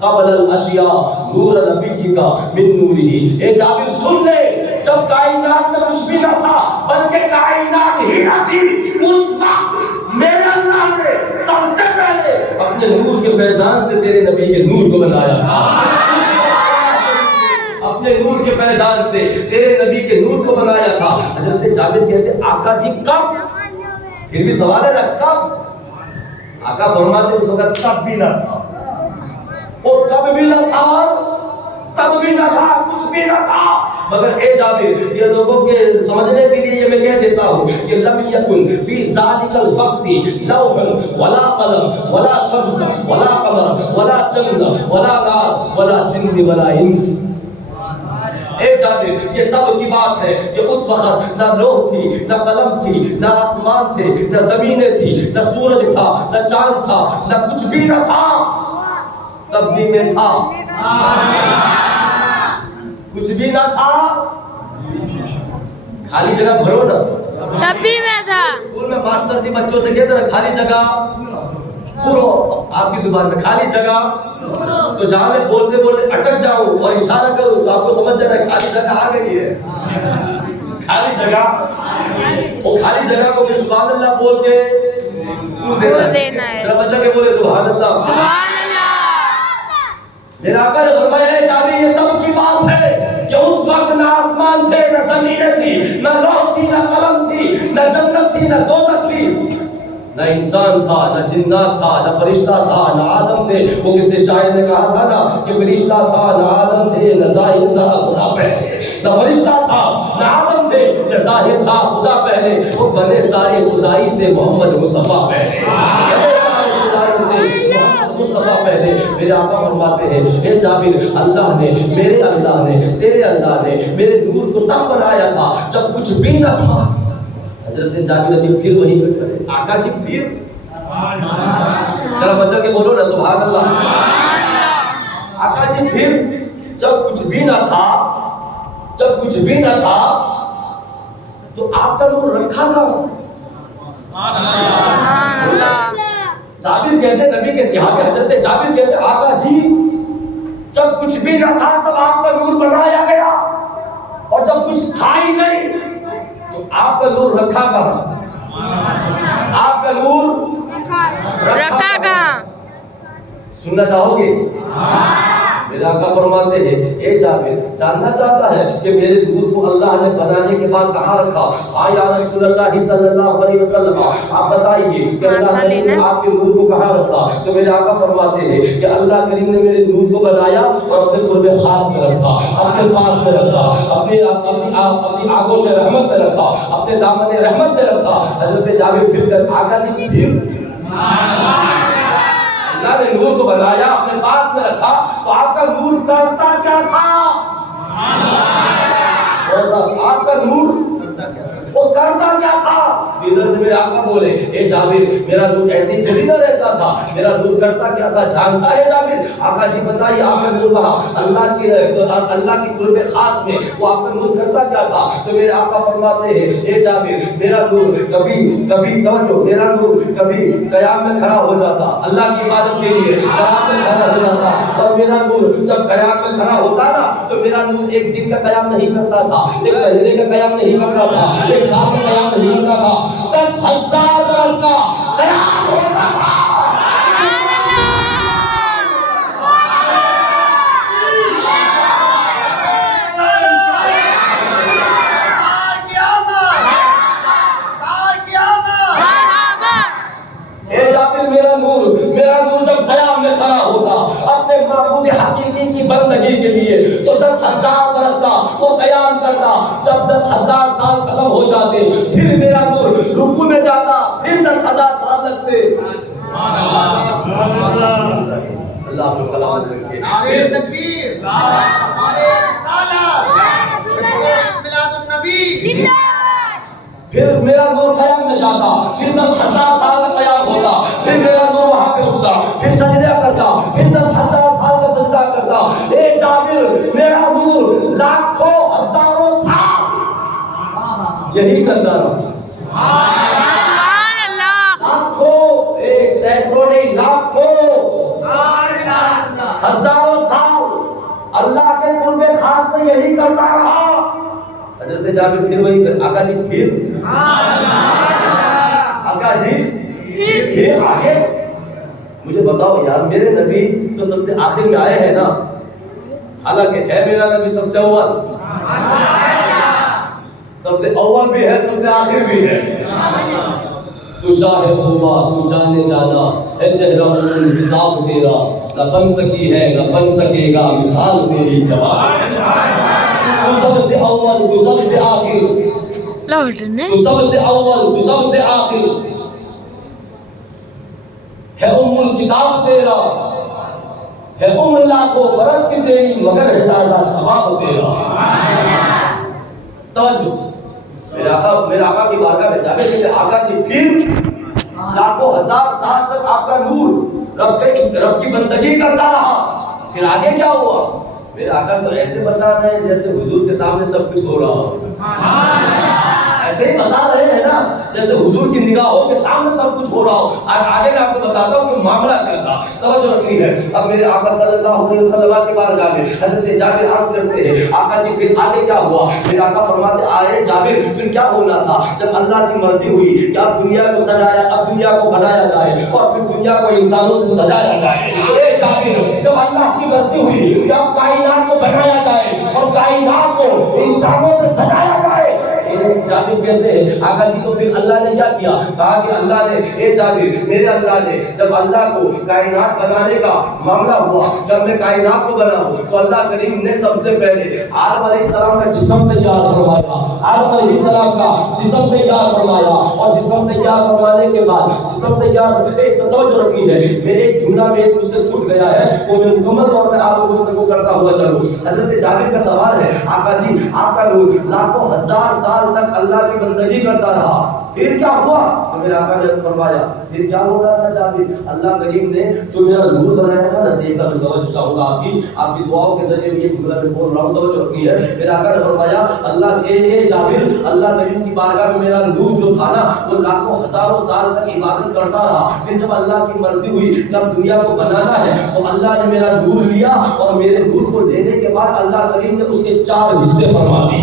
قبل الاشیاء نور نبی کا من نوری۔ اے جابر سن لے، جب کائنات میں کچھ بھی نہ تھا بلکہ کائنات ہی نہ تھی، اس وقت میرے اللہ نے سب سے پہلے اپنے نور کے فیضان سے تیرے نبی کے نور کو بنایا، اپنے نور کے فیضان سے تیرے نبی کے نور کو بنایا تھا۔ حضرت جابر کہتے آقا جی کب؟ پھر بھی سوال ہے نا کب؟ آقا فرماتے اس وقت کب بھی نہ تھا، اور کب بھی نہ تھا تب بھی نہ تھا، کچھ بھی نہ تھا، مگر اے جابر یہ لوگوں کے سمجھنے کے لیے یہ میں کہہ دیتا ہوں کہ لم یکن فی ذالک الوقت لوح ولا قلم ولا شمس ولا قمر ولا چند ولا نار ولا جن ولا انس۔ اے جابر یہ تب کی بات ہے کہ اس وقت نہ لوح تھی، نہ قلم تھی، نہ آسمان تھے، نہ زمینیں تھی، نہ سورج تھا، نہ چاند تھا، نہ کچھ بھی نہ تھا، تب بھی میں تھا۔ کچھ بھی نہ تھا، خالی جگہ بھرو نا، تب بھی میں تھا۔ اسکول میں ماسٹر جی بچوں سے کہتے ہیں خالی جگہ پورو، آپ کی زبان میں خالی جگہ، تو جہاں میں بولتے بولتے اٹک جاؤں اور اشارہ کروں تو آپ کو سمجھ جانا ہے خالی جگہ آ گئی ہے۔ خالی جگہ، وہ خالی جگہ کو پھر سبحان اللہ بول کے پور دینا ہے۔ ذرا بچہ کے بولے سبحان اللہ، سبحان اللہ۔ میرا آقا نے فرمایا ہے جابر یہ تب کی بات ہے کہ اس وقت نہ آسمان تھے، نہ زمینیں تھی، نہ لوح تھی، نہ قلم تھی، نہ جنت تھی، نہ دوزخ تھی، نہ انسان تھا، نہ جنات تھا، نہ فرشتہ تھا، نہ آدم تھے۔ وہ کسی شاعر نے کہا تھا نا کہ فرشتہ تھا، نہ آدم تھے، نہ ظاہر تھا، خدا پہلے۔ نہ فرشتہ تھا، نہ آدم تھے، نہ ظاہر تھا، خدا پہلے۔ وہ بنے ساری خدائی سے محمد مصطفیٰ پہلے، بنے ساری خدائی سے محمد مصطفیٰ پہلے۔ میرے آقا فرماتے ہیں اے جابر اللہ نے، میرے اللہ نے، تیرے اللہ نے میرے نور کو تب بنایا تھا جب کچھ بھی نہ تھا۔ حضرت جابر ابھی پھر وہیں پہ کھڑے، آقا جی پھر، چلا بچہ کے بولو نا سبحان اللہ۔ آقا جی پھر جب کچھ بھی نہ تھا، جب کچھ بھی نہ تھا تو آپ کا نور رکھا تھا۔ سبحان اللہ۔ جابر کہتے ہیں نبی کے صحابی حضرت جابر کہتے ہیں آقا جی جب کچھ بھی نہ تھا تب آپ کا نور بنایا گیا، اور جب کچھ تھا ہی نہیں تو آپ کا نور رکھا کہاں؟ آپ کا نور رکھا کہاں؟ سننا چاہو گے؟ میرے آقا فرماتے ہیں اے جابر جاننا چاہتا ہے کہ میرے نور کو اللہ نے بنانے کے بعد کہاں رکھا؟ ہاں یا رسول اللہ صلی اللہ علیہ وسلم آپ بتائیے کہ اللہ نے آپ کے نور کو کہاں رکھا؟ تو میرے آقا فرماتے ہیں کہ اللہ کریم نے میرے نور کو بنایا اور اپنے قرب خاص میں رکھا، اپنے پاس میں رکھا، اپنی آغوش رحمت میں رکھا، اپنے دامن رحمت میں رکھا۔ حضرت جابر پھر کر آقا جی پھر اللہ نے نور کو بنایا، اپنے پاس میں رکھا، تو آپ کا نور کرتا کیا تھا؟ آپ کا نور وہ کرتا کیا تھا؟ ادھر سے میرے آقا بولے اے جابر میرا نور ایسے ہی خریدا رہتا تھا، میرا نور کرتا کیا تھا جانتا ہے جابر؟ آقا جی بتائیے آپ کا نور وہاں اللہ کی قرب خاص میں وہ آپ کا نور کرتا کیا تھا؟ تو میرے آقا فرماتے ہیں اے جابر میرا نور کبھی توجہ، میرا نور کبھی قیام میں کھڑا ہو جاتا اللہ کی عبادت کے لیے، قیام میں کھڑا ہو جاتا، اور میرا نور جب قیام میں کھڑا ہوتا نا تو میرا نور ایک دن کا قیام نہیں کرتا تھا، ایک مہینے کا قیام نہیں کرتا تھا، ایک سال کا قیام نہیں کرتا تھا، 10,000 برس کا قیام ہوتا تھا۔ میرا نور جب قیام میں کھڑا ہوتا اپنے معبود حقیقی کی بندگی کے لیے تو 10,000 برس کا وہ قیام کرتا، جب 10,000 سال ختم ہو جاتے پھر میرا نور رکوع میں جاتا، پھر 10,000 سال لگتے۔ اللہ کو سلامت رکھے۔ نعرہ تکبیر، نعرہ رسالت، میلاد النبی۔ پھر میرا نور قیام میں جاتا، پھر 10,000 سال کا قیام ہوتا، پھر میرا نور وہاں پہ اٹھتا، پھر سجدہ کرتا، پھر 10,000 سال کا سجدہ کرتا۔ اے جابر میرا نور لاکھوں ہزاروں سال یہی کرتا رہا، سبحان اللہ۔ لاکھوں، ایک سینکڑوں نہیں، لاکھوں ہزاروں سال اللہ کے قرب خاص میں یہی کرتا رہا۔ حضرت جابر پھر وہی کر آقا جی پھر آقا جی پھر آگے مجھے بتاؤ یار، میرے نبی تو سب سے آخر میں آئے ہیں نا، حالانکہ ہے میرا نبی سب سے اول، سب سے اول بھی ہے، سب سے آخر بھی ہے۔ تو شاہ خوبا تو جانے جانا ہے چہرہ کتاب تیرا، نہ بن سکی ہے نہ بن سکے گا مثال تیری جوان. تو سب سے اول تو سب سے آخر لوٹنے تو سب سے اول تو سب سے آخر ہے الکتاب تیرا ہے لاکھوں برس کی تیری مگر ہے تازہ شباب تیرا. توجہ میرے آقا کی بارگاہ میں جانے کے لیے آقا جی پھر لاکھوں ہزار سال تک آپ کا نور رب کی بندگی کرتا رہا. پھر آگے کیا ہوا؟ میرے آقا تو ایسے بتا رہے ہیں جیسے حضور کے سامنے سب کچھ ہو رہا ہو. ایسے ہی بتا رہے ہیں نا جیسے حضور کی نگاہوں کے سامنے سب کچھ ہو رہا ہو. آگے میں آپ کو بتاتا ہوں کہ معاملہ کیا تھا. توجہ رکھنی ہے. اب میرے آقا صلی اللہ علیہ وسلم کی بارگاہ میں حضرت جابر عرض کرتے ہیں آقا جی پھر آگے کیا ہوا؟ میرے آقا فرماتے آئے جابر پھر کیا ہونا تھا؟ جب اللہ کی مرضی ہوئی کہ اب دنیا کو سجایا اب دنیا کو بنایا جائے اور پھر دنیا کو انسانوں سے سجایا جائے. اے جابر جب اللہ کی مرضی ہوئی کہ اب کائنات کو بنایا جائے اور کائنات کو انسانوں سے سجایا جائے. جابر کہتے ہیں آقا جی تو پھر اللہ نے کیا کیا؟ کہا کہ اللہ نے اے جابر میرے اللہ نے جب اللہ کو کائنات بنانے کا معاملہ ہوا جب میں کائنات کو بناؤں تو اللہ کریم نے سب سے پہلے آدم علیہ السلام کا جسم تیار فرمایا. آدم علیہ السلام کا جسم تیار فرمایا اور جسم تیار فرمانے کے بعد جسم تیار ایک توجہ رکھنی ہے. میں ایک جملہ میں مجھ سے چھوٹ گیا ہے وہ میں مکمل طور پہ آپ کو گفتگو کرتا ہوا چلوں. حضرت جابر کا سوال ہے آقا جی آپ کا نور لاکھوں ہزار سال تک اللہ کی بندگی کرتا رہا پھر کیا ہوا؟ تو میرے آقا نے فرمایا پھر کیا ہو رہا تھا جابر؟ اللہ کریم نے جو میرا نور بنایا تھا نا صحیح سا میں توجہ چاہوں گا آپ کی دعاؤں کے ذریعے یہ جملہ میں بول رہا ہوں توجہ رکھنی ہے. میرے آقا نے فرمایا اللہ اے جابر اللہ کریم کی بارگاہ میں میرا نور جو تھا نا وہ لاکھوں ہزاروں سال تک عبادت کرتا رہا. پھر جب اللہ کی مرضی ہوئی کہ اب دنیا کو بنانا ہے تو اللہ نے میرا نور لیا اور میرے نور کو لینے کے بعد اللہ کریم نے اس کے 4 حصے فرما دیے.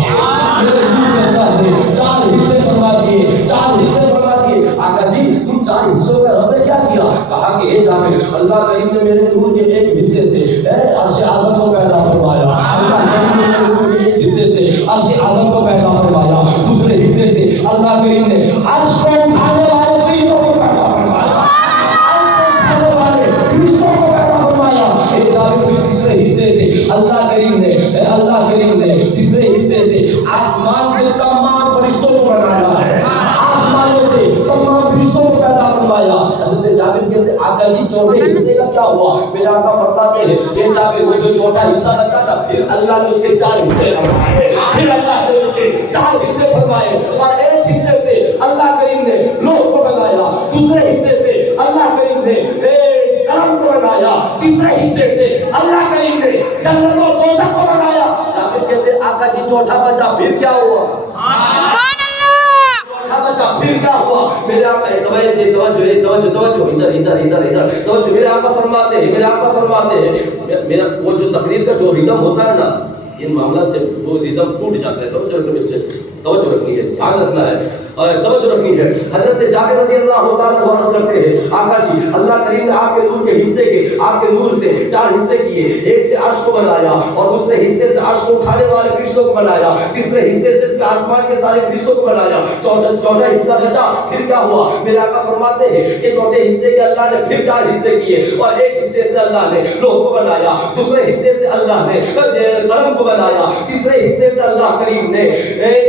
میرے نور میں اللہ نے 4 حصے فرما دیے 4 حصے فرما دیے. آقا جی تم 4 حصوں کا رب نے کیا کیا؟ کہا کہ اے جابر اللہ کریم نے میرے نور کے ایک حصے سے عرش اعظم کو پیدا فرمایا. اللہ کریم نے میرے نور کے ایک حصے سے عرش اعظم کو پیدا فرمایا. دوسرے حصے سے اللہ کریم نے عرش کو اٹھانے والے فرشتوں کو پیدا فرمایا. عرش کو اٹھانے والے فرشتوں کو پیدا فرمایا. اے جابر پھر تیسرے حصے سے اللہ کریم نے تیسرے حصے سے آسمان کے تمام فرشتوں کو بنایا ہے. آسمانوں کے تمام فرشتوں کو پیدا فرمایا. حضرت جابر کہتے آقا جی چوتھے حصے کا کیا ہوا؟ میرے آقا فرماتے ہیں یہ جابر وہ جو چھوٹا حصہ بچا تھا پھر اللہ نے اس کے 4 حصے فرمائے. پھر اللہ نے اس کے 4 حصے فرمائے اور ایک حصے سے اللہ کریم نے لوح کو بنایا. دوسرے حصے سے اللہ کریم نے قلم کو بنایا. تیسرے حصے سے اللہ کریم نے جنت و دوزخ کو بنایا. جابر کہتے آقا جی چوتھا بچا پھر کیا ہوا؟ پھر کیا ہوا؟ میرے آقا توجہ ادھر میرے آقا فرماتے ہیں میرا وہ جو تقریر کا جو ریدم ہوتا ہے نا ان معاملہ سے وہ ریدم ٹوٹ جاتا ہے. توجہ رکھنی ہے دھیان رکھنا ہے توجہ رکھنی ہے. حضرت جابر رضی اللہ تعالیٰ عنہ عرض کرتے ہیں آقا جی اللہ کریم نے آپ کے نور کے حصے کے آپ کے نور سے 4 حصے کیے. ایک سے عرش کو بنایا اور دوسرے حصے سے عرش کو اٹھانے والے فرشتوں کو بنایا. تیسرے حصے سے آسمان کے سارے فرشتوں کو بنایا. چوتھا حصہ بچا پھر کیا ہوا؟ میرے آقا فرماتے ہیں کہ چوتھے حصے کے اللہ نے پھر 4 حصے کیے اور ایک حصے سے اللہ نے لوح کو بنایا. دوسرے حصے سے اللہ نے قلم کو بنایا. تیسرے حصے سے اللہ کریم نے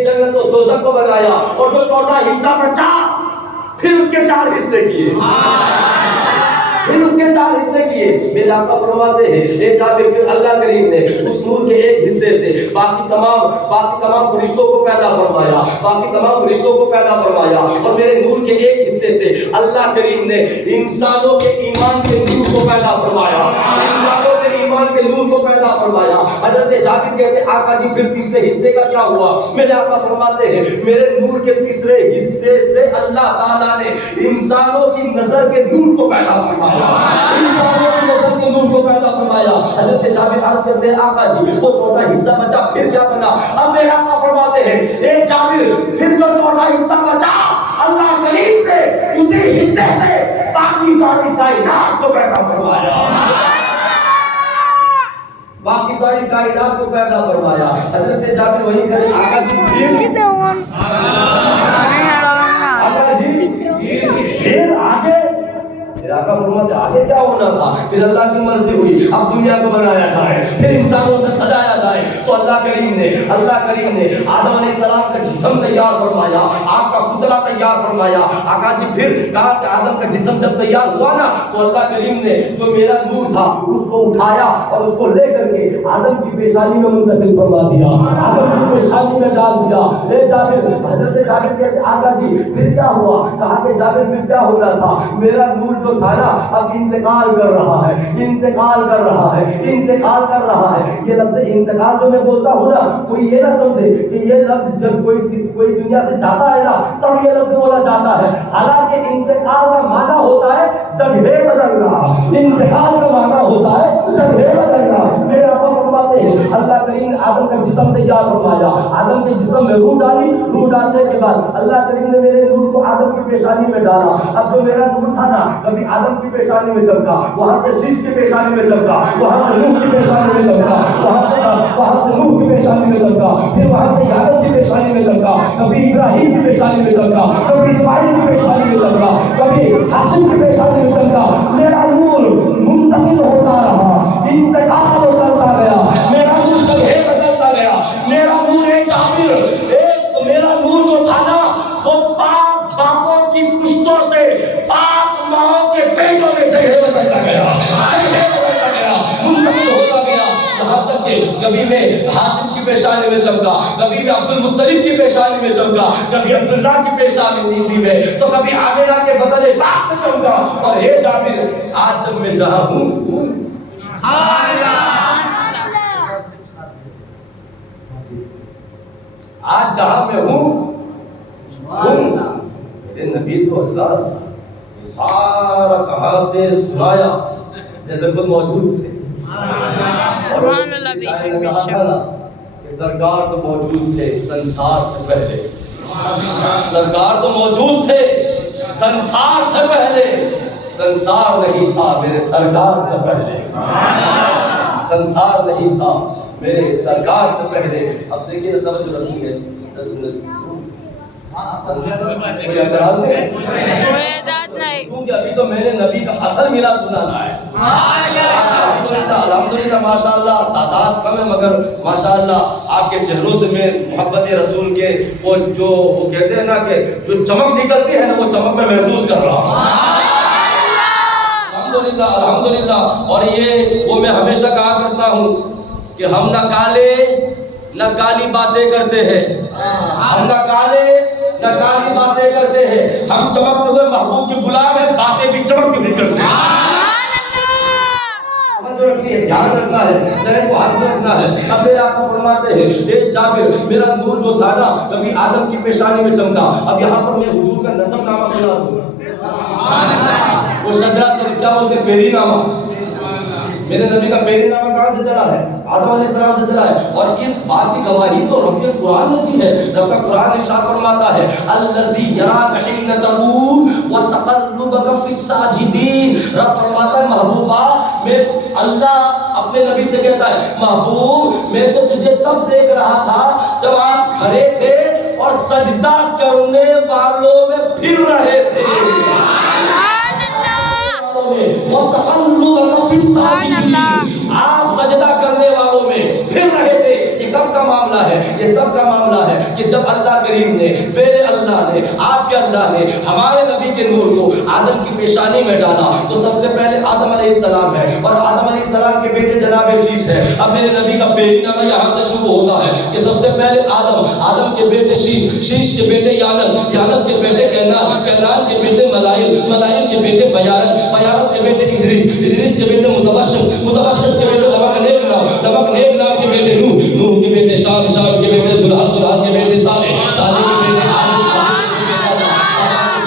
جنت و دوزخ کو بنایا اور جو چوتھا حصہ بچا پھر اس کے 4 حصے کیے. میرے آقا فرماتے ہیں اے جابر پھر اللہ کریم نے اس نور کے ایک حصے سے باقی تمام فرشتوں کو پیدا فرمایا اور میرے نور کے ایک حصے سے اللہ کریم نے انسانوں کے ایمان کے نور کو پیدا فرمایا. حضرت جابر کہتے ہیں آقا جی پھر تیسرے حصے کا کیا ہوا؟ میرے آقا فرماتے ہیں میرے نور کے تیسرے حصے سے اللہ تعالیٰ نے انسانوں کی نظر کے نور کو پیدا فرمایا. حضرت جابر عرض کرتے ہیں آقا جی وہ چوتھا حصہ بچا پھر کیا بنا؟ اب میرے آقا فرماتے ہیں اے جابر پھر جو چوتھا حصہ بچا اللہ کریم نے اسی حصے سے باقی ساری کائنات کو پیدا فرمایا. حضرت جابر وہی کرے آقا جی پھر آگے پھر آقا فرماتے آگے کیا ہونا تھا؟ پھر اللہ کی مرضی ہوئی اب دنیا کو بنایا جائے، پھر انسانوں سے سجایا جائے، تو اللہ کریم نے آدم علیہ السلام کا جسم تیار فرمایا، آپ کا پتلا تیار فرمایا۔ آقا جی پھر کہا کہ آدم کا جسم جب تیار ہوا نا تو اللہ کریم نے جو میرا نور تھا اس کو اٹھایا اور اس کو لے کر کے آدم کی پیشانی میں منتقل فرما دیا، آدم کی پیشانی میں ڈال دیا۔ اے جابر، حضرت جابر کہتے آقا جی پھر کیا ہوا؟ کہا کہ جابر پھر کیا ہونا تھا؟ میرا نور جو تھا نا اب انتقال کر رہا ہے، انتقال کر رہا ہے، انتقال کر رہا ہے۔ یہ لفظ انتقال جو میں بولتا ہوں نا کوئی یہ نہ سمجھے کہ یہ لفظ جب کوئی دنیا سے جاتا ہے نا تب یہ لفظ بولا جاتا ہے، حالانکہ انتقال کا معنی ہوتا ہے جگہ بدلنا، انتقال کا معنی ہوتا ہے جگہ بدلنا۔ میرے آقا فرماتے ہیں اللہ کریم نے آدم کا جسم تیار فرمایا، آدم کے جسم میں روح ڈالی، روح ڈالنے کے بعد اللہ کریم نے میرے نور کو آدم کی پیشانی میں ڈالا۔ اب جو میرا نور تھا نا کبھی آدم کی پیشانی میں چمکا، وہاں سے شیش کی پیشانی میں چمکا، وہاں سے نوح کی پیشانی میں چمکا، وہاں سے نوح کی پیشانی میں چمکا، پھر وہاں سے یانس کی پیشانی میں چمکا، کبھی ابراہیم کی پیشانی میں چمکا، کبھی اسماعیل کی پیشانی میں چمکا، کبھی ہاشم کی پیشانی میں چمکا۔ میرا نور منتقل ہوتا رہا، انتقال ہوتا گیا، میرا نور جگہ بدلتا گیا۔ میرا نور ہے جابر، میرا نور جو تھا نا وہ پاک باپوں کی پشتوں سے پاک ماؤں کے پیٹوں میں جگہ بدلتا گیا، جگہ بدلتا گیا، منتقل ہوتا گیا، یہاں تک کہ کبھی میں ہاشم کی پیشانی میں چمکا، کبھی میں عبد المطلب کی پیشانی میں چمکا، کبھی عبداللہ کی پیشانی میں، تو کبھی آمنہ کے بدلے پاک میں چمکا۔ اور اے جابر آج جب میں جہاں ہوں آج جہاں میں ہوں میرے نبی تو اللہ نے سارا کہاں سے سنایا جیسے خود موجود تھے۔ سبحان اللہ، بے شک بے شک۔ کہ سرکار تو موجود تھے سنسار سے پہلے، سرکار تو موجود تھے سنسار سے پہلے، سنسار نہیں تھا میرے سرکار سے پہلے، سنسار نہیں تھا میرے سرکار سے پہلے۔ اب دیکھیے نا توجہ رکھیں گے 10 منٹ کوئی اعتراض نہیں، کوئی اعتراض نہیں، کیونکہ ابھی تو میں نے نبی کا اصل ملا سنانا ہے۔ الحمدللہ ماشاءاللہ تعداد کم ہے مگر ماشاءاللہ آپ کے چہروں سے میں محبت رسول کے وہ جو وہ کہتے ہیں نا کہ جو چمک نکلتی ہے نا وہ چمک میں محسوس کر رہا ہوں۔ الحمدللہ الحمدللہ۔ اور یہ وہ میں ہمیشہ کہا کرتا ہوں کہ ہم نہ کالے نہ کالی باتیں کرتے ہیں، ہم نہ کالے نہ کالی باتیں کرتے ہیں، ہم چمکتے ہوئے محبوب کے غلام ہیں، باتیں بھی چمکتی ہوئی کرتے ہیں۔ جو رکھنی ہے دھیان رکھنا ہے، ذہن کو حاضر رکھنا ہے۔ اب میرے آپ کو فرماتے ہیں اے جابر میرا نور جو تھا نا کبھی آدم کی پیشانی میں چمکا۔ اب یہاں پر میں حضور کا نسب نامہ سنا دوں گا، وہ شجرہ سے کیا بولتے ہیں پیری نامہ، میرے نبی کا پیری نامہ کہاں سے چلا ہے؟ آدم علیہ السلام سے چلا ہے۔ اور اس بات کی گواہی تو رب کے قرآن نے دی ہے، رب کا قرآن ارشاد فرماتا ہے الذی یراک حین تقوم وتقلبک فی الساجدین۔ رب فرماتا ہے محبوبہ میں اللہ اپنے نبی سے کہتا ہے محبوب میں تو تجھے تب دیکھ رہا تھا جب آپ کھڑے تھے اور سجدہ کرنے والوں میں پھر رہے تھے، آپ سجدہ کرنے والوں میں پھر رہے تھے۔ یہ کب کا معاملہ ہے؟ یہ تب کا معاملہ ہے کہ جب اللہ کریم نے میرے اللہ نے آپ کے اللہ نے ہمارے نبی کے نور کو آدم کی پیشانی میں ڈالا تو سب سے پہلے آدم علیہ السلام ہے اور آدم علیہ السلام کے بیٹے جناب شیش ہے۔ اب میرے نبی کا پیری نامہ یہاں سے شروع ہوتا ہے کہ سب سے پہلے آدم کے بیٹے شیش کے بیٹے یانس کے بیٹے کینان کے بیٹے ملائل کے بیٹے بیارت کے بیٹے ادریس کے بیٹے متبشر کے بیٹے نبک نام کے بیٹے نوح کے بیٹے شام کے بیٹے سلحاس کے بیٹے صالح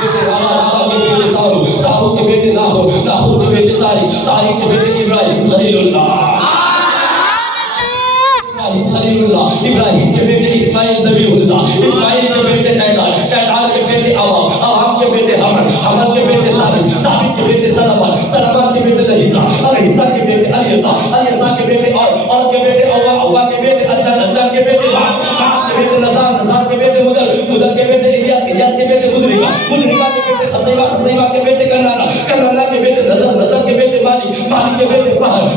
کے بیٹے سارو کے بیٹے ناہور کے بیٹے تاریخ کے بیٹے ابراہیم خلیل ابراہیم کے بیٹے اسماعیل ذبیح اللہ، اسماعیل کے بیٹے قیدار کے بیٹے عوام کے بیٹے حمل کے بیٹے ثابت کے بیٹے سلمان کے بیٹے لہیسا کے بیٹے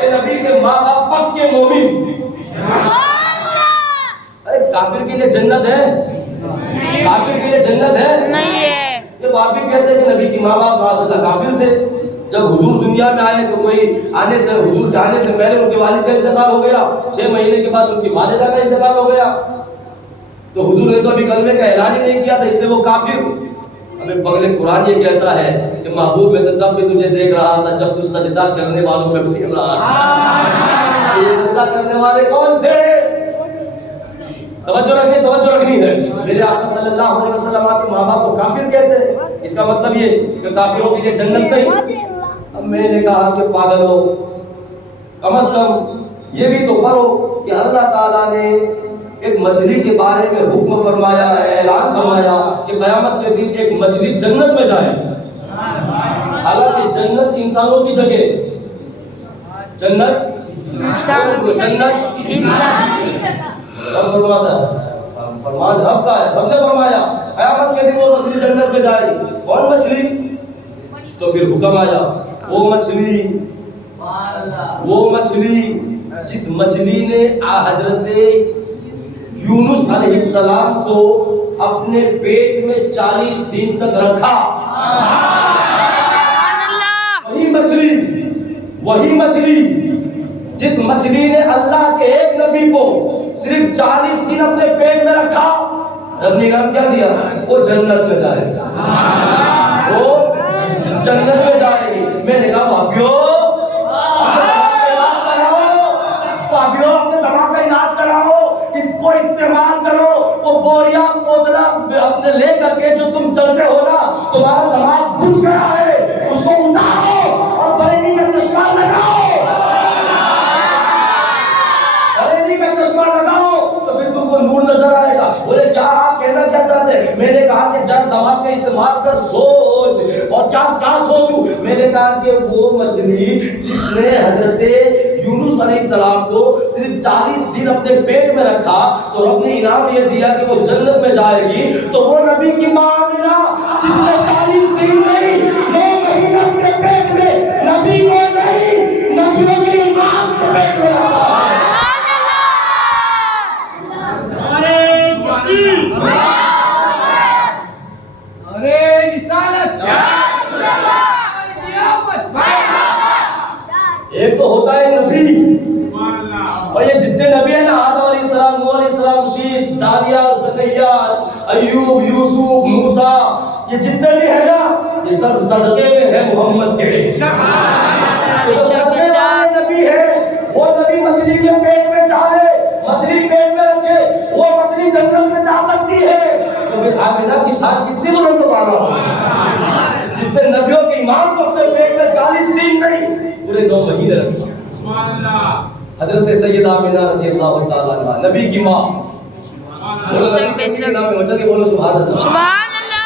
کہ نبی کے ماں باپ پکے مومن. ارے کافر کے لیے جنت ہے؟ کافر کے لیے جنت ہے؟ نہیں ہے. جب آپ بھی کہتے ہیں کہ نبی کی ماں باپ ماشاءاللہ کافر تھے، جب حضور دنیا میں آئے تو کوئی آنے سے حضور کے آنے سے پہلے ان کے والد کا انتقال ہو گیا، 6 مہینے کے بعد ان کی والدہ کا انتقال ہو گیا، تو حضور نے تو ابھی کلمے کا اعلان ہی نہیں کیا تھا، اس لیے وہ کافر. ہمیں پگلے قرآن یہ کہتا ہے کہ محبوب میں تو تب بھی تجھے دیکھ رہا تھا جب تو سجدہ کرنے والوں میں پھر رہا تھا. یہ سجدہ کرنے والے کون تھے؟ توجہ رکھنی ہے. میرے آقا صلی اللہ علیہ وسلم کے ماں باپ کو کافر کہتے ہیں، اس کا مطلب یہ کہ کافروں کے لیے جنت نہیں. اب میں نے کہا کہ پاگل ہو، کم از کم یہ بھی تو پڑھو کہ اللہ تعالیٰ نے ایک مچھلی کے بارے میں حکم فرمایا، اعلان فرمایا کہ قیامت کے دن ایک مچھلی جنت میں جائے. حالانکہ جنت انسانوں کی جگہ، جنت اور فرماتا ہے، فرمان رب کا ہے، رب نے فرمایا قیامت کے دن وہ مچھلی جنت میں جائے گی. کون مچھلی؟ تو پھر حکم آیا وہ مچھلی جس مچھلی نے حضرت یونس علیہ السلام کو اپنے پیٹ میں 40 دن تک رکھا. وہی مچھلی جس مچھلی نے اللہ کے ایک نبی کو صرف 40 دن اپنے پیٹ میں رکھا، رب نے نام کیا دیا؟ وہ جنت میں جائے گی، وہ جنت میں جائے گی. میں نے کہا بھابیو اپنے دماغ کا علاج کراؤ، اس کو استعمال کرو. وہ بوریا پودلا اپنے لے کر کے جو تم چلتے ہو نا، تمہارا دماغ بجھ گیا ہے، اس کو اتارو اور بریلی کا چشمہ لگاؤ، بریلی کا چشمہ لگاؤ تو پھر تم کو نور نظر آئے گا. بولے کیا آپ کہنا کیا چاہتے ہیں؟ میں نے کہا کہ جب دماغ کا استعمال کر سوچ. اور کیا سوچوں؟ میں نے کہا کہ وہ مچھلی جس نے حضرت یونس علیہ السلام کو صرف 40 دن اپنے پیٹ میں رکھا تو رب نے انعام یہ دیا کہ وہ جنت میں جائے گی. تو وہ نبی کی ماں آمنہ جس نے 40 دن نہیں 2 مہینے اپنے پیٹ میں نبی کو نہیں نبیوں کے امام کے پیٹ میں رکھا. ایک تو ہوتا ہے نبی، اور یہ جتنے نبی ہیں نا، آدم علیہ السلام، نوح علیہ السلام، شیس، دانیال، زکریا، ایوب، یوسف، موسیٰ، یہ جتنے بھی ہیں نا، یہ سب صدقے میں ہے محمد کے. تو صدقے والے نبی ہے، وہ نبی مچھلی کے پیٹ میں جاوے، مچھلی پیٹ میں رکھے، وہ مچھلی جنت میں جا سکتی ہے. تو پھر آمنہ کی شان کتنی بلند و بالا، جس نے نبیوں کے امام کو اپنے پیٹ میں 40 دن نہیں پورے 9 مہینے رکھا. حضرت سیدہ آمنہ رضی اللہ تعالیٰ عنہ نبی کی ماں. بولو سبحان اللہ.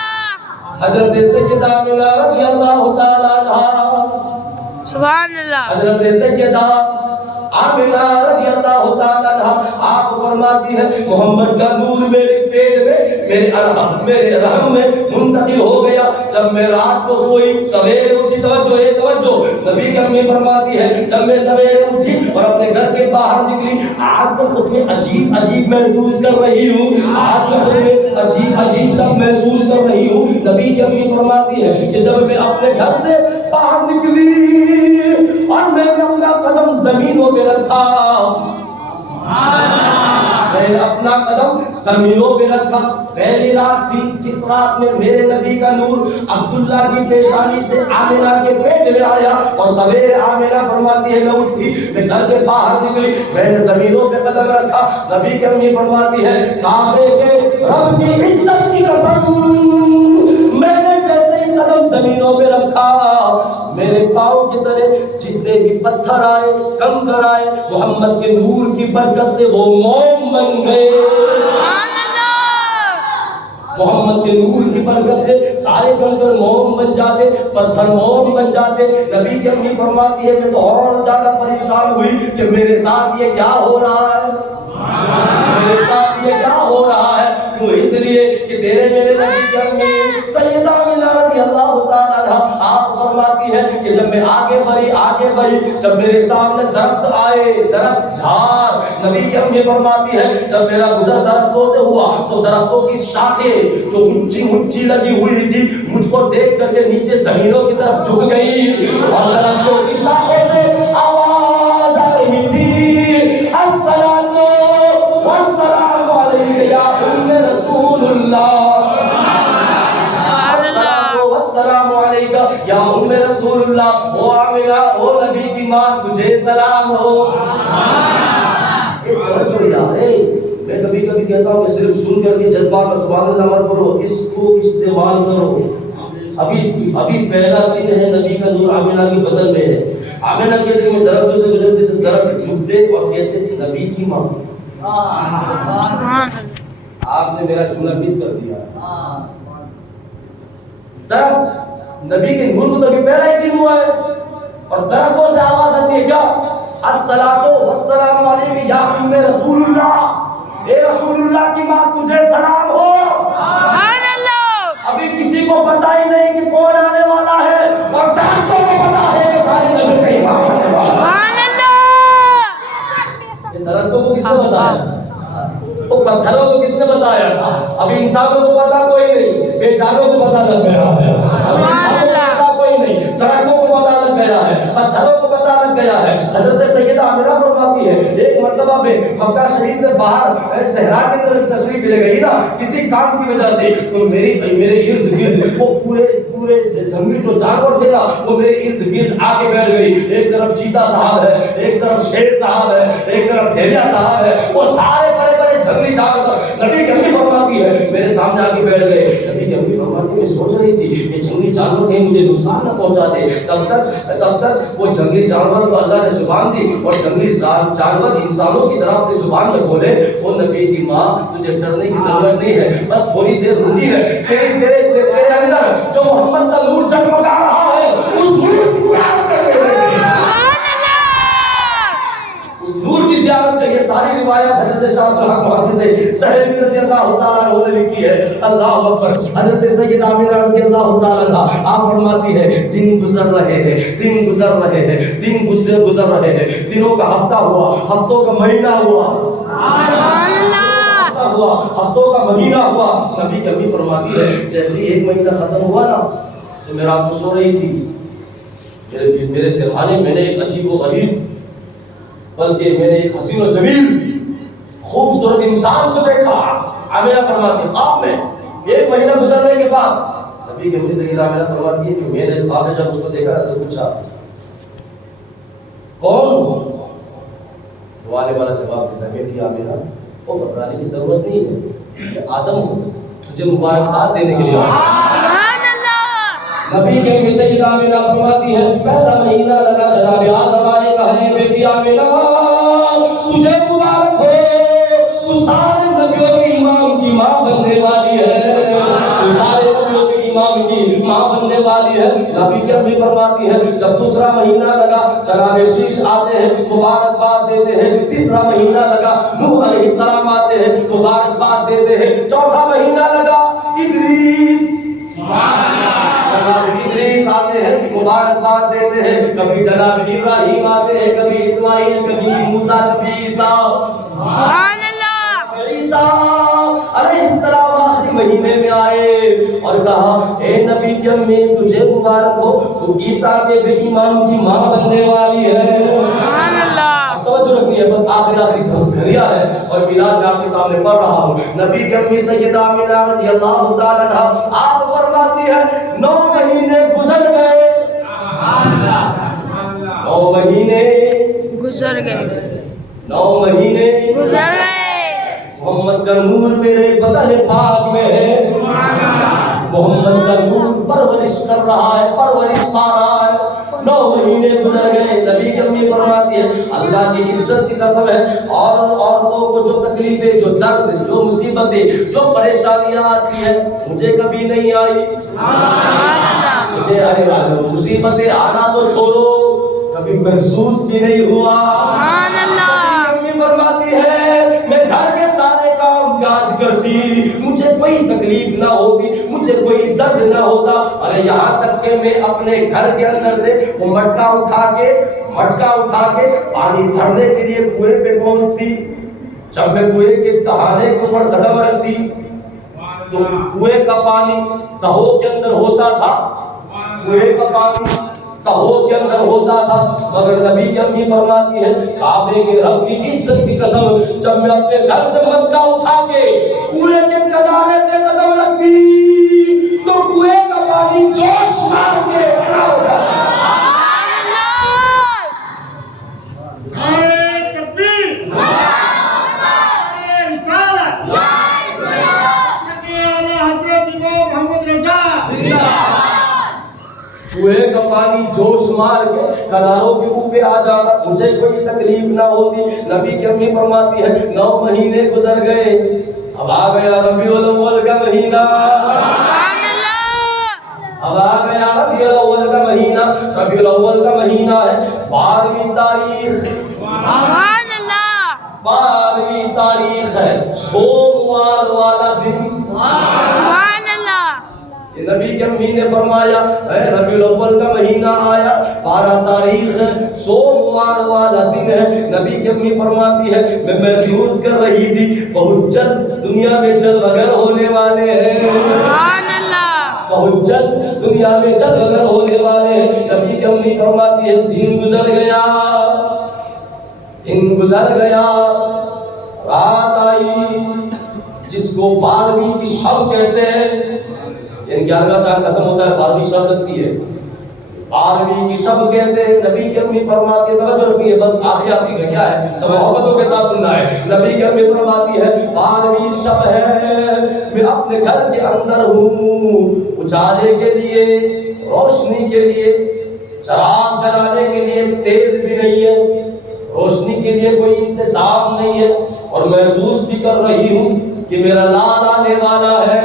حضرت سیدہ آمنہ رضی اللہ تعالیٰ عنہ، سبحان اللہ. حضرت سیدہ آمنہ رضی اللہ تعالیٰ عنہ آپ فرماتی ہے محمد کا نور میرے پیٹ میں میرے رحم میں منتقل ہو گیا. جب میں رات کو سوئی سویرے اٹھی، توجہ نبی کی امی فرماتی ہے جب میں سویرے اٹھی اور اپنے گھر کے باہر نکلی، آج میں خود میں عجیب محسوس کر رہی ہوں، آج میں خود میں عجیب سب محسوس کر رہی ہوں. نبی کی امی فرماتی ہے کہ جب میں اپنے گھر سے باہر نکلی اور میں نے اپنا قدم زمینوں پہ رکھا، میں نے اپنا قدم زمینوں پہ رکھا. پہلی رات تھی جس رات میں میرے نبی کا نور عبداللہ کی پیشانی سے آمنہ کے پیٹ میں آیا. اور سویرے آمنہ فرماتی ہے میں اٹھی، میں گھر کے باہر نکلی، میں نے زمینوں پہ قدم رکھا. نبی کی امی فرماتی ہے کعبے کے رب کی عزت کی قسم، میں نے جیسے ہی قدم زمینوں پہ رکھا، میرے پاؤں کی طرح جتنے بھی پتھر آئے، کنکر آئے، محمد کے نور کی برکت سے وہ موم بن گئے. محمد کے نور کی برکت سے سارے کنکر موم بن جاتے، پتھر موم بن جاتے. نبی کی امی فرماتی ہے میں تو اور زیادہ پریشان ہوئی کہ میرے ساتھ یہ کیا ہو رہا ہے، میرے ساتھ یہ کیا ہو رہا ہے. کیوں؟ اس لیے کہ میرے نبی کی امی سیدہ آمنہ رضی اللہ تعالیٰ عنہ آپ فرماتی ہے کہ جب میں آگے بڑھی گئی جب میرے سامنے درخت آئے، درخت جھاڑ، نبی کی امی فرماتی ہے جب میرا گزر درختوں سے ہوا تو درختوں کی شاخیں جو اونچی اونچی لگی ہوئی تھی مجھ کو دیکھ کر کے نیچے زمینوں کی طرف جھک گئی اور درختوں کی شاخوں سے آواز آ رہی تھی الصلاۃ والسلام علیک یا ام رسول اللہ، السلام علیکہ یا ام رسول اللہ، او آمنہ او نبی کی ماں تجھے سلام ہو۔ میں کبھی کبھی کہتا ہوں کہ صرف سن کر کے جذبات کا سبحان اللہ مت پڑھو، اس کو استعمال کرو۔ ابھی پہلا دن ہے، نبی کا نور آمنہ کے بدن میں ہے۔ آمنہ کہتے ہیں درختوں سے گزرتے تھے، درخت جھکتے اور کہتے نبی کی ماں۔ آپ نے میرا جملہ مس کر دیا۔ درخت نبی کے نور کو تو ابھی پہلا ہی دن ہوا ہے اور درختوں سے آواز آتی ہے کیا؟ الصلاۃ والسلام علیک یا ام رسول اللہ، اے رسول اللہ کی ماں تجھے سلام ہو۔ سبحان اللہ۔ ابھی کسی کو پتہ ہی نہیں کہ کون آنے والا ہے اور درختوں کو پتہ ہے کہ سارے نبی کا امام آنے والا ہے۔ سبحان اللہ۔ یہ درختوں کو کس نے بتایا؟ تو پتھروں کو کس نے بتایا تھا؟ ابھی انسانوں کو پتہ کوئی نہیں، بے جانوں کو پتہ لگ گیا ہے۔ ابھی انسانوں کو پتہ کوئی نہیں، درختوں کو پتہ لگ گیا ہے، پتھروں کو پتہ لگ گیا ہے۔ حضرت سیدہ آمنہ فرماتی ہے ایک مرتبہ میں مکہ شریف سے باہر صحرا کے اندر تشریف لے گئی نا کسی کام کی وجہ سے، تو میرے ارد گرد وہ پورے جنگلی جو جانور تھے نا وہ میرے ارد گرد آ کے بیٹھ گئی۔ ایک طرف چیتا صاحب ہے، ایک طرف شیر صاحب ہے، ایک طرف بھیڑیا صاحب ہے، وہ سارے بڑے بڑے جنگلی جانور نبی کی امی فرماتی ہے میرے سامنے آ کے بیٹھ گئے۔ نبی کی امی فرماتی میں سوچ رہی تھی کہ جنگلی جانور کہیں مجھے نقصان نہ پہنچا دے، تب تک وہ جنگلی جانور کو اللہ نے زبان دی اور جنگلی جانور انسانوں کی طرح اپنی زبان میں بولے وہ نبی کی ماں تجھے ڈرنے کی ضرورت نہیں ہے، بس تھوڑی دیر رکی رہے، تیرے اندر جو محمد کا نور جگمگا رہا ہے اس نور کی زیارت کرتے رہے۔ اس نور کی زیارت میں یہ ساری روایات حضرت شاہ الحق محدث دہلوی رضی اللہ تعالیٰ عنہ نے لکھی ہے۔ اللہ اکبر۔ حضرت سیدہ آمنہ رضی اللہ تعالیٰ عنہ آپ فرماتی ہے دن گزر رہے ہیں، دن گزر رہے ہیں، دن گزر رہے ہیں، دنوں کا ہفتہ ہوا، ہفتوں کا مہینہ ہوا، سبحان اللہ، ہوا ہفتوں کا مہینہ ہوا۔ نبی کی امی فرماتی ہے جیسے ہی ایک مہینہ ختم ہوا نا تو میں رات کو سو رہی تھی، میرے سرحانے میں نے ایک عجیب و غریب بلکہ میں نے ایک حسین و جمیل خوبصورت انسان کو دیکھا۔ آمنہ فرماتی خواب میں ایک مہینہ گزرنے کے بعد نبی کی امی سیدہ آمنہ فرماتی ہے کہ میں نے خواب میں جب اس کو دیکھا تو پوچھا کون؟ وہ آنے والا جواب دیتا ہے بیٹی آمنہ وہ گھبرانے کی ضرورت نہیں ہے، آدم تجھے مبارکباد دینے کے لیے سبحان اللہ۔ نبی کے امی سیدہ آمنہ فرماتی ہے پہلا مہینہ لگا جناب آدم آئے کہے بیٹی آمنہ تجھے مبارک ہو، تو سارے نبیوں کے امام کی ماں بننے والی ہے، تو سارے نبیوں کے امام کی ماں بننے والی ہے۔ نبی کی امی فرماتی ہے جب دوسرا مہینہ لگا جناب شیش آتے ہیں مبارکباد دیتے ہیں، تیسرا مہینہ لگا نوح علیہ السلام آتے ہیں مبارکباد دیتے ہیں، چوتھا مہینہ لگا ادریس جناب ادریس آتے ہیں مبارکباد دیتے ہیں، کبھی جناب ابراہیم آتے ہیں، کبھی اسماعیل، کبھی موسیٰ، کبھی عیسیٰ۔ سبحان اللہ۔ عیسیٰ علیہ السلام آخری مہینے میں آئے اور کہا اے نبی کی امی تجھے مبارک ہو، تو عیسیٰ کے بھی ایمان کی ماں بننے والی ہے۔ سبحان اللہ۔ اب توجہ رکھنی ہے، بس آخری گھڑیا ہے اور میلاد میں آپ کے سامنے پڑھ رہا ہوں۔ نبی کی امی سیدہ آمنہ رضی اللہ تعالیٰ عنہا آپ فرماتی ہے 9 مہینے گزر گئے، 9 مہینے گزر گئے، 9 مہینے گزر گئے۔ محمد کا نور میرے بدن پاک میں ہے، محمد کا نور پرورش کر رہا ہے، پرورش پا رہا ہے۔ 9 مہینے گزر گئے۔ نبی کی امی فرماتی ہے اللہ کی عزت کی قسم ہے اور عورتوں کو جو تکلیفیں، جو درد، جو مصیبتیں، جو پریشانیاں آتی ہیں مجھے کبھی نہیں آئی۔ مجھے مصیبتیں آنا تو چھوڑو کبھی محسوس بھی نہیں ہوا۔ سبحان اللہ۔ امی فرماتی ہے میں گھر کے سارے کام کاج کرتی مجھے کوئی تکلیف نہ ہوتی، مجھے کوئی درد نہ ہوتا، ارے یہاں تک کہ میں اپنے گھر کے اندر سے وہ مٹکا اٹھا کے پانی بھرنے کے لیے کنویں پہ پہنچتی، جب میں کنویں کے دہانے کے اوپر قدم رکھتی تو کنویں کا پانی تہو کے اندر ہوتا تھا، کنویں کا پانی تہو کے اندر ہوتا تھا، مگر نبی کی امی فرماتی ہے کعبے کے رب کی عزت کی قسم، جب میں اپنے گھر سے مٹکا اٹھا کے کنویں کے کنارے پہ قدم رکھتی تو کنویں کا پانی جوش مار کے کھڑا ہو جاتا۔ کنویں کا پانی جوش مار کے کناروں کے اوپر آ جاتا، مجھے کوئی تکلیف نہ ہوتی۔ نبی کی امی فرماتی ہے 9 مہینے گزر گئے، اب آ گیا ربیع الاول کا مہینہ، اب آ گیا ربیع الاول کا مہینہ۔ ربیع الاول کا مہینہ ہے 12ویں تاریخ، سبحان اللہ، 12ویں تاریخ ہے سوموار والا دن، سبحان اللہ۔ یہ نبی کی امی نے فرمایا ربیع الاول کا مہینہ آیا، 12 تاریخ ہے، سوموار والا دن ہے۔ نبی کی امی فرماتی ہے میں محسوس کر رہی تھی بہت جلد دنیا میں جلد وگر ہونے والے ہیں، سبحان اللہ، بہت جلد دنیا میں جلد وگر ہونے والے ہیں۔ نبی کی امی فرماتی ہے دن گزر گیا، دن گزر گیا، رات آئی جس کو 12ویں کی شب کہتے ہیں، یعنی 11واں چاند ختم ہوتا ہے 12ویں شب لگتی ہے، 12ویں کی شب کہتے ہیں۔ نبی کی امی فرماتی ہے توجہ رکھنی ہے، بس آخری گھڑیاں ہے تو محبتوں کے ساتھ سننا ہے۔ نبی کی امی فرماتی ہے 12ویں شب ہے، میں اپنے گھر کے اندر ہوں، اجالے کے لیے، روشنی کے لیے، چراغ جلانے کے لیے تیل بھی نہیں ہے، روشنی کے لیے کوئی انتظام نہیں ہے، اور محسوس بھی کر رہی ہوں کہ میرا لال آنے والا ہے،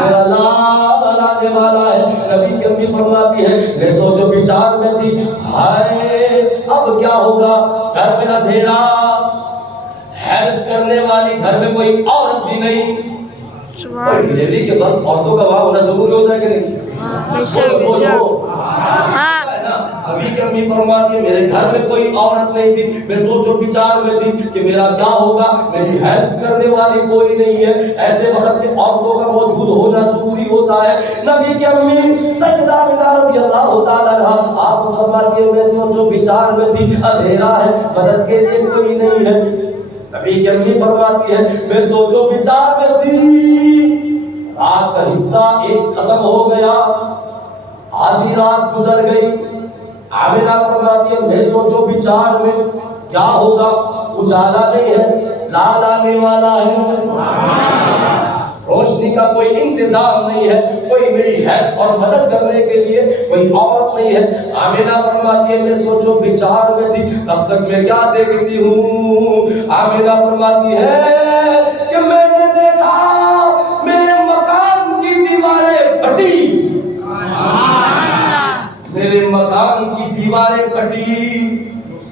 میرا لال آنے والا ہے۔ نبی کی امی فرماتی ہے میں سوچو بچار میں تھی، ہائے اب کیا ہوگا، گھر میں اندھیرا، ہیلپ کرنے والی گھر میں کوئی عورت بھی نہیں۔ سبحان ڈلیوری کے وقت عورتوں کا وہاں ہونا ضروری ہوتا ہے کہ نہیں؟ بے شک، بے شک، ہاں، نبی کی امی فرماتی ہے میرے گھر میں کوئی عورت نہیں تھی، میں سوچو بچار میں تھی کہ میرا کیا ہوگا، میری ہیلپ کرنے والی کوئی نہیں ہے۔ ایسے وقت میں عورتوں کا موجود ہونا ضروری ہوتا ہے۔ نبی کی امی سجدہ میں رضی اللہ تعالیٰ عنہ آپ فرماتی ہے میں سوچو بچار میں تھی، اندھیرا ہے، مدد کے لیے کوئی نہیں ہے۔ نبی کی امی فرماتی ہے میں سوچو بچار میں تھی، رات کا حصہ ایک ختم ہو گیا، آدھی رات گزر گئی۔ آمنہ فرماتی ہے میں سوچو بچار میں کیا ہوگا، اجالا نہیں ہے، لال آنے والا ہے، روشنی کا کوئی انتظام نہیں ہے، کوئی میری ہیلپ اور مدد کرنے کے لیے کوئی عورت نہیں ہے۔ آمنہ فرماتی ہے میں سوچو بچار میں تھی، تب تک میں کیا دیکھتی ہوں، آمنہ فرماتی ہے کہ میں نے دیکھا میرے مکان کی دیواریں پھٹی، میرے مکان کی دیواریں پھٹی،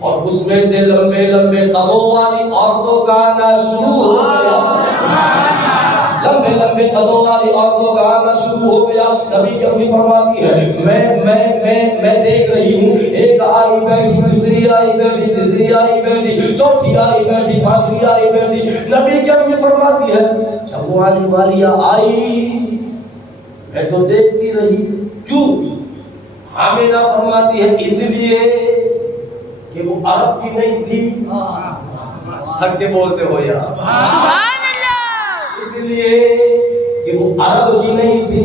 اور اس میں سے لمبے لمبے قدوں والی عورتوں کا آنا شروع ہو گیا، لمبے لمبے قدوں والی عورتوں کا آنا شروع ہو گیا۔ نبی کی امی فرماتی ہے میں دیکھ رہی ہوں، ایک آئی بیٹھی، دوسری آئی بیٹھی، تیسری آئی بیٹھی، چوتھی آئی بیٹھی، پانچویں آئی بیٹھی۔ نبی کی امی فرماتی ہے جب وہ آنے والی آئی میں تو دیکھتی رہی، کیوں؟ آمنہ فرماتی ہے اس لیے کہ وہ عرب کی نہیں تھی، تھک کے بولتے ہو یار، سبحان اللہ، اس لیے کہ وہ عرب کی نہیں تھی۔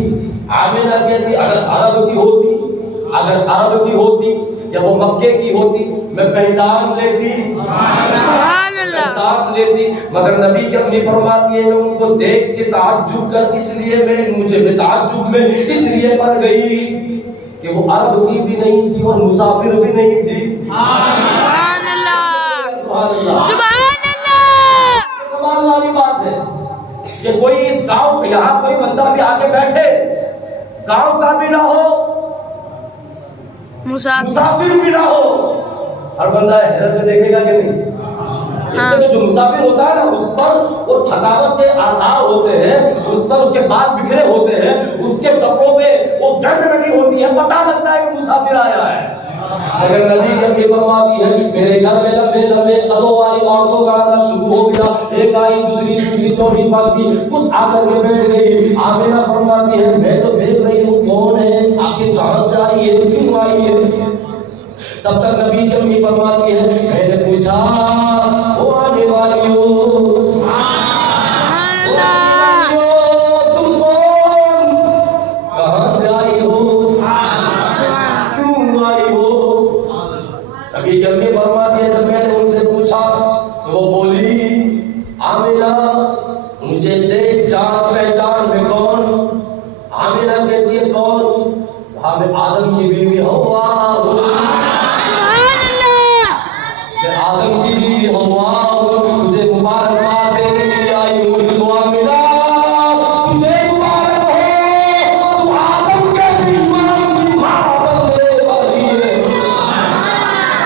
آمنہ کہتی اگر عرب کی ہوتی یا وہ مکے کی ہوتی میں پہچان لیتی، سبحان اللہ، پہچان لیتی، مگر نبی کی امی فرماتی ہے میں ان کو دیکھ کے تعجب کر اس لیے مجھے تعجب میں اس لیے پڑ گئی کہ وہ عرب کی بھی نہیں تھی اور مسافر بھی نہیں تھی۔ سبحان اللہ، سبحان اللہ، سبحان اللہ، کمال والی بات ہے کہ کوئی اس گاؤں کا یہاں کوئی بندہ بھی آگے بیٹھے، گاؤں کا بھی نہ ہو، مسافر بھی نہ ہو، ہر بندہ حیرت میں دیکھے گا کہ نہیں؟ اس میں جو مسافر ہوتا ہے نا اس پر وہ تھکاوٹ کے آثار ہوتے ہیں، اس پر اس کے بال بکھرے ہوتے ہیں، اس کے کپڑوں پہ وہ گند لگی ہوتی ہے، پتہ لگتا ہے کہ مسافر آیا ہے۔ اگر نبی کی امی فرماتی ہے میرے گھر میں لمبے لمبے قدوں والی عورتوں کا آنا شروع ہو گیا، ایک آئی دوسری چوتھی پانچویں کچھ آ کر کے بیٹھ گئی، آمینہ فرماتی ہے میں تو دیکھ رہی ہوں کون ہے، آخر کہاں سے آئی ہے، کیوں آئی ہے؟ تب تک نبی کی امی فرماتی ہے میں نے پوچھا وہ آنے والی ہو، تم کون، کہاں سے آئی ہو، کیوں آئی ہو؟ نبی کی امی فرماتی ہے جب میں نے ان سے پوچھا تو وہ بولی آمینہ مجھے دیکھ جان پہچان میں کون؟ آمینہ کہتی ہے کون؟ میں آدم کی بیوی ہوا، میں آدم کی بیوی ہوا ہوں، تجھے مبارکباد دینے کے لیے آئی ہوں۔ تو آمینہ تجھے مبارک ہو، تو آدم کے بھی ایمان کی ماں بننے والی ہے،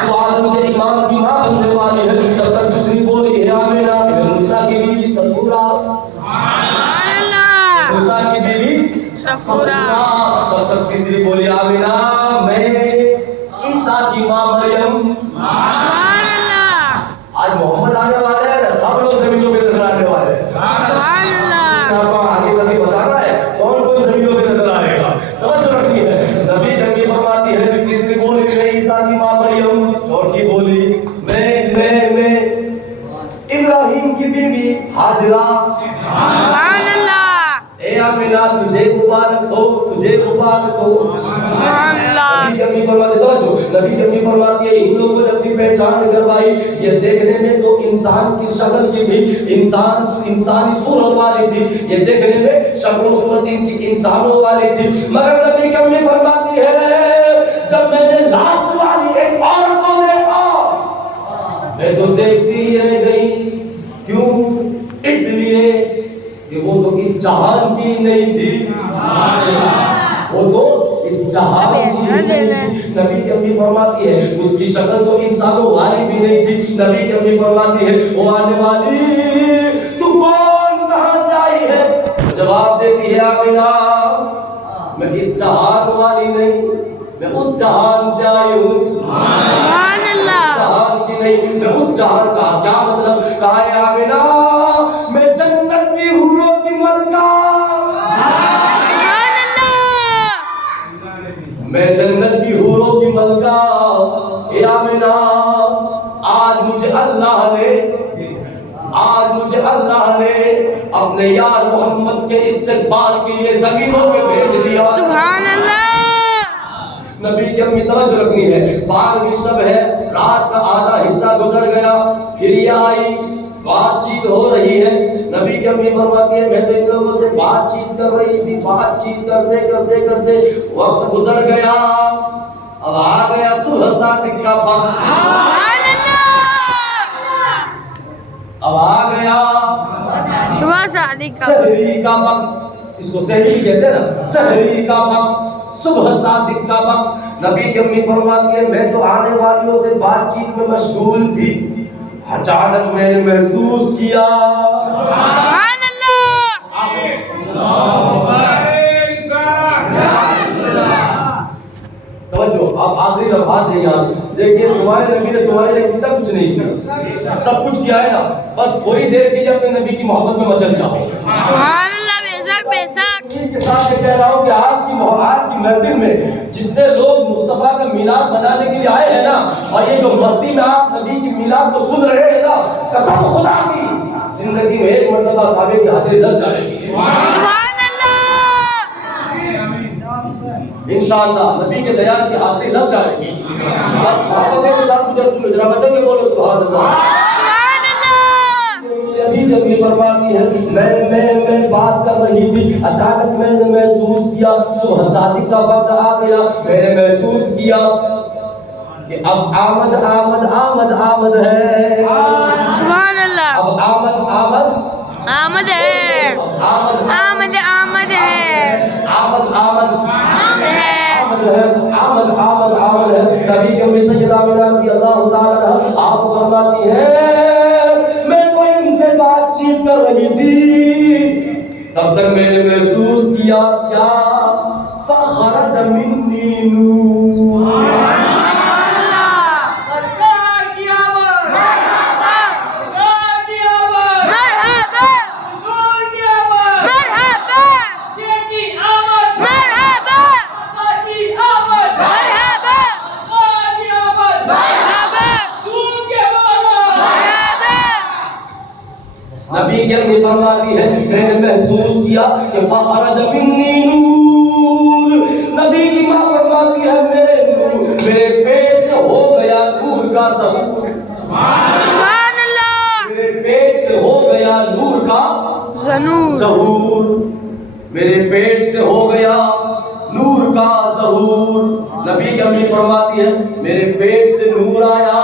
تو آدم کے ایمان کی ماں بننے والی ہے۔ تب تک دوسری بولی ہے آمینہ میں موسیٰ کی بیوی صفورہ، موسیٰ کی بیوی صفورہ۔ تب تک تیسری بولی آمینہ میں عیسیٰ کی ماں مریم۔ آج محمد آنے والے ہیں، سب لوگ زمینوں پہ نظر آنے والے ہیں۔ آپ کو آگے چل کے بتا رہا ہے کون کون زمینوں پہ نظر آئے گا، توجہ رکھنی ہے۔ نبی جنگی فرماتی ہے تیسری بولی میں عیسیٰ کی ماں مریم، چوتھی بولی میں ابراہیم کی بیوی حاجرہ۔ اے آمینہ تجھے مبارک ہو، تجھے مبارک ہو۔ نبی کی امی فرماتی ہے، نبی کی امی فرماتی ہے ان لوگوں نے اپنی پہچان کروائی، یہ دیکھنے میں تو انسان کی شکل کی تھی، انسانی صورت والی تھی، یہ دیکھنے میں شکل و صورت ان کی انسانوں والی تھی، مگر نبی کی امی فرماتی ہے جب میں نے لات والی ایک عورت کو دیکھا میں تو دیکھتی ہی رہ گئی، کیوں؟ اس لیے کہ وہ تو اس جہان کی نہیں تھی، وہ تو اس جہان کی نہیں تھی۔ نبی کی امی فرماتی ہے اس کی شکل تو انسانوں والی بھی نہیں تھی۔ نبی کی امی فرماتی ہے وہ آنے والی تو کون، کہاں سے آئی ہے؟ جواب دیتی ہے آمینہ میں اس جہان والی نہیں، میں اس جہان سے آئی ہوں، سبحان اللہ، جہان کی نہیں، میں اس جہان کا۔ کیا مطلب؟ کہا ہے آمینہ میں جنت کی حوروں کی ملکہ، میں جنت کی حوروں کی ملکہ۔ اے آمینہ آج مجھے اللہ نے اپنے یار محمد کے استقبال کے لیے زمینوں پہ بھیج دیا، سبحان اللہ۔ نبی کی امی توجہ رکھنی ہے، بعد کی شب ہے، رات کا آدھا حصہ گزر گیا، پھر یہ آئی، بات چیت ہو رہی ہے۔ نبی کی امی فرماتی ہے میں تو ان لوگوں سے بات چیت کر رہی تھی، بات چیت کرتے وقت گزر گیا، اب آ گیا صبح صادق کا وقت، اب آ گیا صبح صادق کا سحری کا وقت، اس کو سحری کہتے ہیں نا، سحری کا وقت، صبح صادق کا وقت۔ نبی کی امی فرماتی ہے میں تو آنے والیوں سے بات چیت میں مشغول تھی، اچانک میں نے محسوس کیا، سبحان توجہ، اب آخری لمحات ہیں یار، دیکھیے تمہارے نبی نے تمہارے لیے کتنا کچھ نہیں کیا، سب کچھ کیا ہے نا، بس تھوڑی دیر کے لیے اپنے نبی کی محبت میں مچل جاؤ، سبحان اللہ، بے شک بے شک۔ کے ساتھ یہ کہہ رہا ہوں کہ آج کی محفل میں جتنے لوگ مصطفیٰ کا میلاد منانے کے لیے آئے ہیں نا، اور یہ جو مستی میں آپ نبی کی میلاد کو سن رہے ہیں نا، قسم خدا کی زندگی میں ایک مرتبہ کعبے کی حاضری لگ جائے گی، سبحان اللہ، انشاءاللہ نبی کے دیار کی حاضری لگ جائے گی، بس محبت کے ساتھ مجھے سنو، ذرا بچوں کے بولو سبحان اللہ، سبحان اللہ۔ نبی جب یہ فرماتی ہے میں بات کر رہی تھی، اچانک میں نے محسوس کیا، صبح صادق کا وقت آ گیا، میں نے محسوس کیا کہ اب آمد ہے، سبحان اللہ، اب آمد ہے، آمد ہے۔ نبی کے امی سیدہ آمنہ رضی اللہ تعالیٰ عنہا آپ فرماتی ہیں مگر میں نے محسوس کیا کیا فخرج منی نور. سرکار کی آمد مرحبا سرکار کی آمد مرحبا حضور کی آمد مرحبا شیخ کی آمد مرحبا آقا کی آمد مرحبا آقا کی آمد مرحبا دور کے بالا مرحبا. نبی کی اپنی فرماتی ہے میں نے محسوس کیا کہ فخرج منی نور. نبی کی ماں فرماتی ہے میرے پیٹ سے ہو گیا نور کا ظہور. سبحان اللہ. میرے پیٹ سے ہو گیا نور کا ظہور. ظہور. میرے پیٹ سے ہو گیا نور کا ظہور. نبی کی اپنی فرماتی ہے میرے پیٹ سے نور آیا.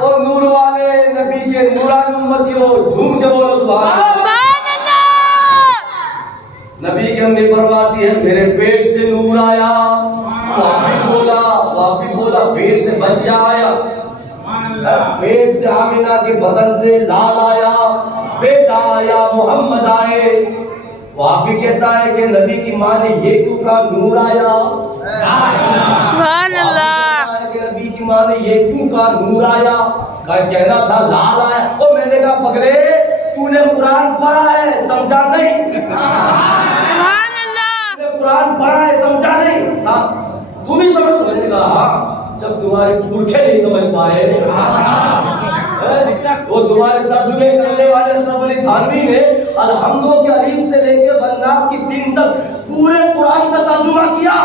اور نور والے نبی کے نورانی امتیوں جھوم کے بولو سبحان اللہ. سبحان اللہ. نبی کی امی فرماتی ہے میرے پیٹ سے نور آیا. وہ بھی بولا پیٹ سے بچہ آیا. پیٹ سے آمینہ کے بدن سے لال آیا بیٹا آیا محمد آئے. وہ بھی کہتا ہے کہ نبی کی ماں نے یہ کیوں کہا نور آیا. سبحان اللہ. کہ نبی کی ماں نے یہ کیوں کہا نور آیا. کہنا تھا لال آیا. اور میں نے کہا پگلے تو نے قرآن پڑھا ہے سمجھا نہیں. سبحان اللہ. تو نے قرآن پڑھا ہے سمجھا نہیں. ہاں تم ہی سمجھ. میں نے کہا ہاں جب تمہارے پرکھے نہیں سمجھ پائے وہ تمہارے ترجمے کرنے والے اشرف علی تھانوی نے الحمدو کے الف سے لے کے والناس کی سین تک پورے قرآن کا ترجمہ کیا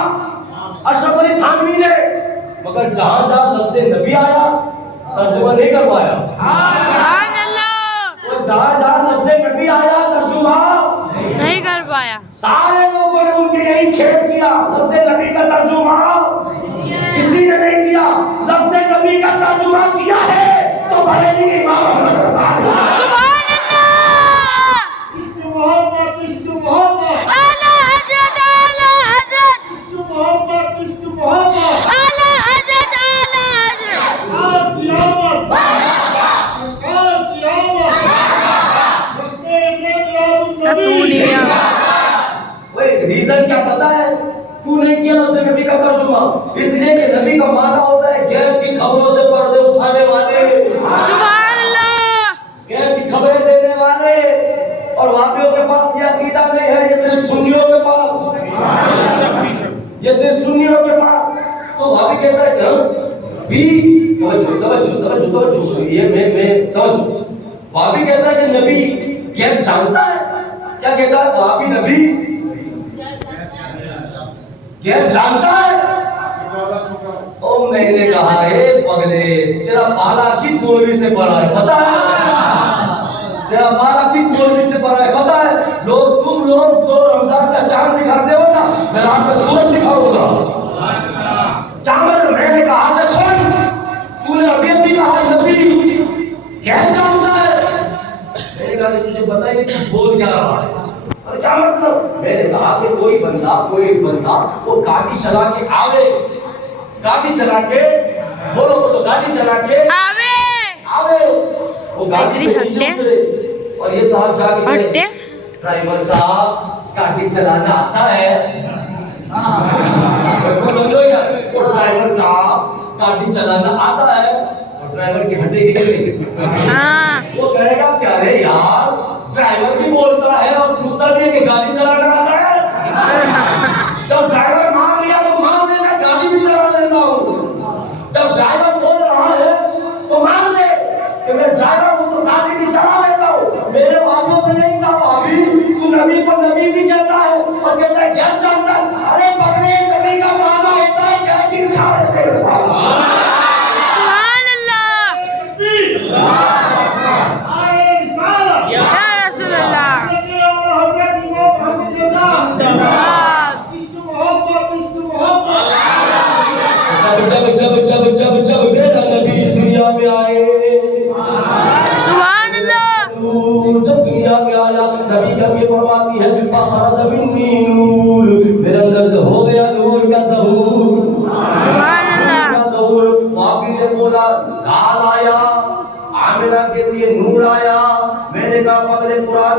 اشرف علی تھانوی نے. مگر جہاں جہاں لفظ نبی آیا ترجمہ نہیں کر پایا. سبحان اللہ. اور جہاں جہاں لفظ نبی آیا ترجمہ نہیں کر پایا. سارے لوگوں نے ان کے یہی کھیل کیا. لفظ نبی کا ترجمہ کسی نے نہیں کیا. لفظ نبی کا ترجمہ کیا ہے تو بریلی کے امام احمد رضا علیہ. سبحان اللہ. عشق محبت عشق محبت اعلی حضرت اعلی حضرت عشق محبت عشق محبت اعلی حضرت اعلی حضرت. سرکار کی آمد سرکار کی آمد رستے میلاد النبی. وہ ریزن کیا پتا ہے کیوں نہیں کیا لفظ نبی کا ترجمہ؟ اس لیے کہ نبی کا معنی ہوتا ہے غیب کی خبروں سے پردے اٹھانے والے. سبحان اللہ. غیب کی خبریں دینے والے. اور وہابیوں کے پاس یہ عقیدہ نہیں ہے. یہ صرف سنیوں کے پاس یہ صرف سنیوں کے پاس. تو وہابی کہتا ہے کہ بھی توجہ توجہ توجہ توجہ یہ میں توجہ. وہابی کہتا ہے کہ نبی غیب جانتا ہے. کیا کہتا ہے وہابی؟ نبی غیب جانتا ہے. او میں نے کہا اے پگلے تیرا پالا کس مولوی سے پڑھا ہے پتا ہے؟ تیرا پالا کس مولوی سے پڑھا ہے پتا ہے؟ تم لوگ تو رمضان کا چاند دکھاتے ہو نا میں رات میں سورج دکھاؤں گا. میں نے کہا کہ سن تو نے ابھی ابھی کہا نبی غیب جانتا ہے. میں نے کہا کہ تجھے پتا ہی نہیں تو بول کیا رہا ہے. کیا مطلب؟ میں نے کہا کہ کوئی بندہ وہ گاڑی چلا کے آوے گاڑی چلا کے بولو تو گاڑی چلا کے آوے وہ گاڑی سے نیچے اترے اور یہ صاحب جا کے کہے ڈرائیور صاحب گاڑی چلانا آتا ہے. سمجھو یار وہ ڈرائیور صاحب گاڑی چلانا آتا ہے اور ڈرائیور کی ہڈے کی وہ کہے گا کہ ارے یار ڈرائیور بھی بولتا ہے اور پوچھتا بھی ہے کہ گاڑی چلانا آتا ہے. جب ڈرائیور مان لیا تو مان لے میں گاڑی بھی چلا لیتا ہوں. جب ڈرائیور بول رہا ہے تو مان لے کہ میں ڈرائیور ہوں تو گاڑی بھی چلا لیتا ہوں. میرے وابیوں سے یہی کہا ابھی تو نبی کو نبی بھی کہتا ہے اور کہتا ہے غیب جانتا ہے. ارے پگلے نبی کا معنی ہوتا ہے غیب بھی اٹھا لیتے ہیں. سبحان اللہ. جب میرا نبی دنیا میں آئے سبحان اللہ. جب دنیا میں آیا نبی کا بھی فرماتی ہے فخرج منی نور میرے اندر سے ہو گیا نور کا ظہور. سبحان اللہ. واپی نے بولا لال آیا. آمنہ کہتی ہے نور آیا. میں نے کہا پگلے قرآن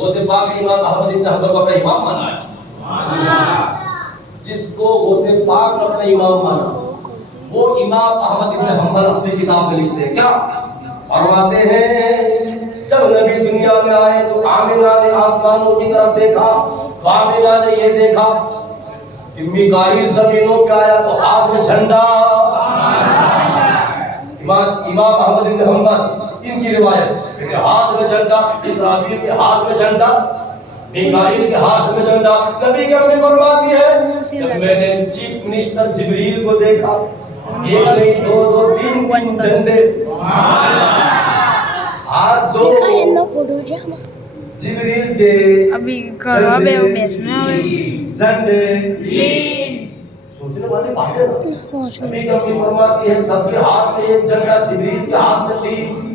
غوث پاک امام احمد بن حنبل کو اپنا امام مانا ہے، جس کو غوث پاک نے اپنا امام مانا، وہ امام احمد بن حنبل اپنی کتاب میں لکھتے ہیں کیا فرماتے ہیں، جب نبی دنیا میں آئے تو آمنہ نے آسمانوں کی طرف دیکھا تو آمنہ نے یہ دیکھا کہ میکائیل زمینوں پہ آیا تو ہاتھ میں جھنڈا، امام احمد بن حنبل ان کی روایت کہ ہاتھ میں جھنڈا، اسرافیل کے ہاتھ میں جھنڈا، میکائیل کے ہاتھ میں جھنڈا۔ نبی کے اپنی فرماتی ہے جب میں نے چیف منسٹر جبریل کو دیکھا، ایک نہیں دو دو تین تین جھنڈے، ہاتھ دو جبریل کے ابھی کروا بے وہ بیچنا ہے جھنڈے، سوچنے والے بات ہے نا۔ نبی کی اپنی فرماتی ہے سب کے ہاتھ میں ایک جھنڈا، جبریل کے ہاتھ میں تین۔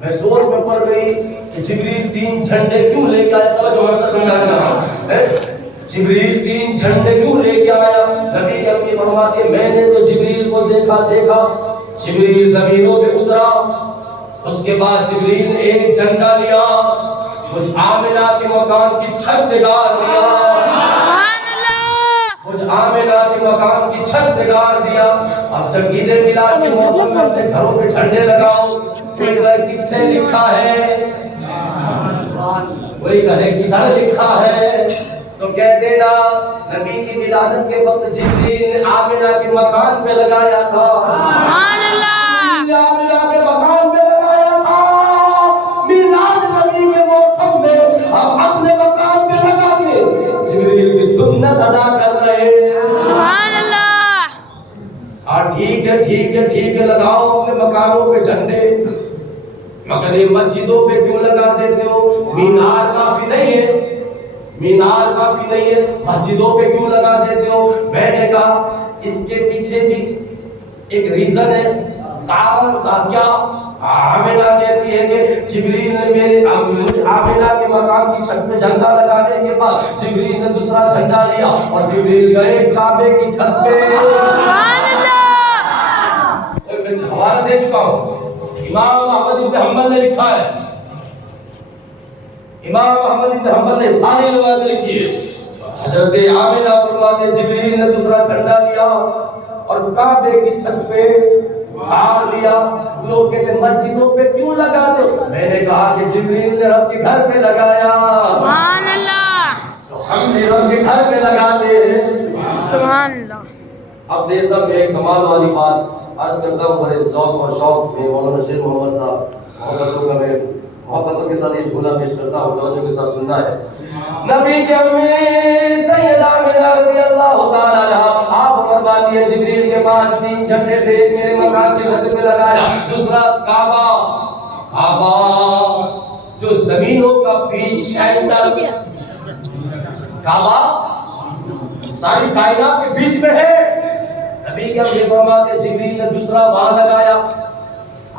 میں سوچ میں پڑ گئی کہ جبریل تین جھنڈے کیوں لے کے آیا، توجہ مسئلہ سمجھانے لگا، جبریل تین جھنڈے کیوں لے کے آیا؟ نبی کی اپنی فرماتی ہے میں نے تو جبریل کو دیکھا جبریل زمینوں پہ اترا، اس کے بعد جبریل نے ایک جھنڈا لیا، مجھ آمنہ کے مکان کی چھت بگاڑ دیا، مجھ آمنہ کے مکان کی چھت بگاڑ دیا۔ اب جب عید میلاد کے موسم میں اپنے گھروں پہ جھنڈے لگاؤ، کوئی کہے کتنے لکھا ہے، کوئی کہے کدھر لکھا ہے، تو کہہ دینا نبی کی ولادت کے وقت جبریل نے آمنہ کے مکان پہ لگایا تھا، آمنہ کے مکان پہ لگایا تھا، میلاد نبی کے موسم میں اب اپنے مکان پہ لگا کے جبریل کی سنت ادا کر رہے ہیں۔ سبحان اللہ۔ ہاں ٹھیک ہے لگاؤ اپنے مکانوں پہ جھنڈے، مگر یہ مسجدوں پہ کیوں لگا دیتے ہو؟ مینار کافی نہیں ہے، مسجدوں پہ کیوں لگا دیتے ہو؟ میں نے کہا اس کے پیچھے بھی ایک ریزن ہے، کارن کا کیا؟ آمنہ کہتی ہے کہ جبریل نے مجھ آمنہ کے مکان کی چھت پہ جھنڈا لگانے کے بعد جبریل نے دوسرا جھنڈا لیا اور جبریل گئے کعبے کی چھت پہ۔ سبحان اللہ۔ میں حوالہ دے چکا ہوں، امام احمد بن حنبل نے لکھا ہے، امام احمد بن حنبل نے ساری روایت لکھی ہے۔ حضرت آمنہ فرماتے ہیں جبریل نے دوسرا جھنڈا لیا اور کعبے کی چھت پہ گاڑ دیا۔ لوگ کہتے ہیں مسجدوں پہ کیوں لگاتے ہو؟ میں نے کہا کہ جبریل نے رب کے گھر پہ لگایا، سبحان اللہ، تو ہم بھی رب کے گھر پہ لگاتے ہیں۔ سبحان اللہ۔ اب سے یہ سب ایک کمال والی بات عرض کرتا ہوں، بڑے ذوق اور شوق میں مولانا شیر محمد صاحب محبتوں کے ساتھ یہ جھولا پیش کرتا ہوں، توجہ کے ساتھ سننا ہے۔ نبی کے امی سیدہ آمنہ رضی اللہ تعالیٰ عنہا آپ فرماتی ہے جبریل کے پاس تین جھنڈے تھے، ایک میرے مکان کی چھت پہ لگایا، دوسرا کعبہ جو زمینوں کا بیچ سینٹر، کعبہ ساری کائنات کے بیچ میں ہے۔ نبی کے امی فرماتے جبریل نے دوسرا وہاں لگایا،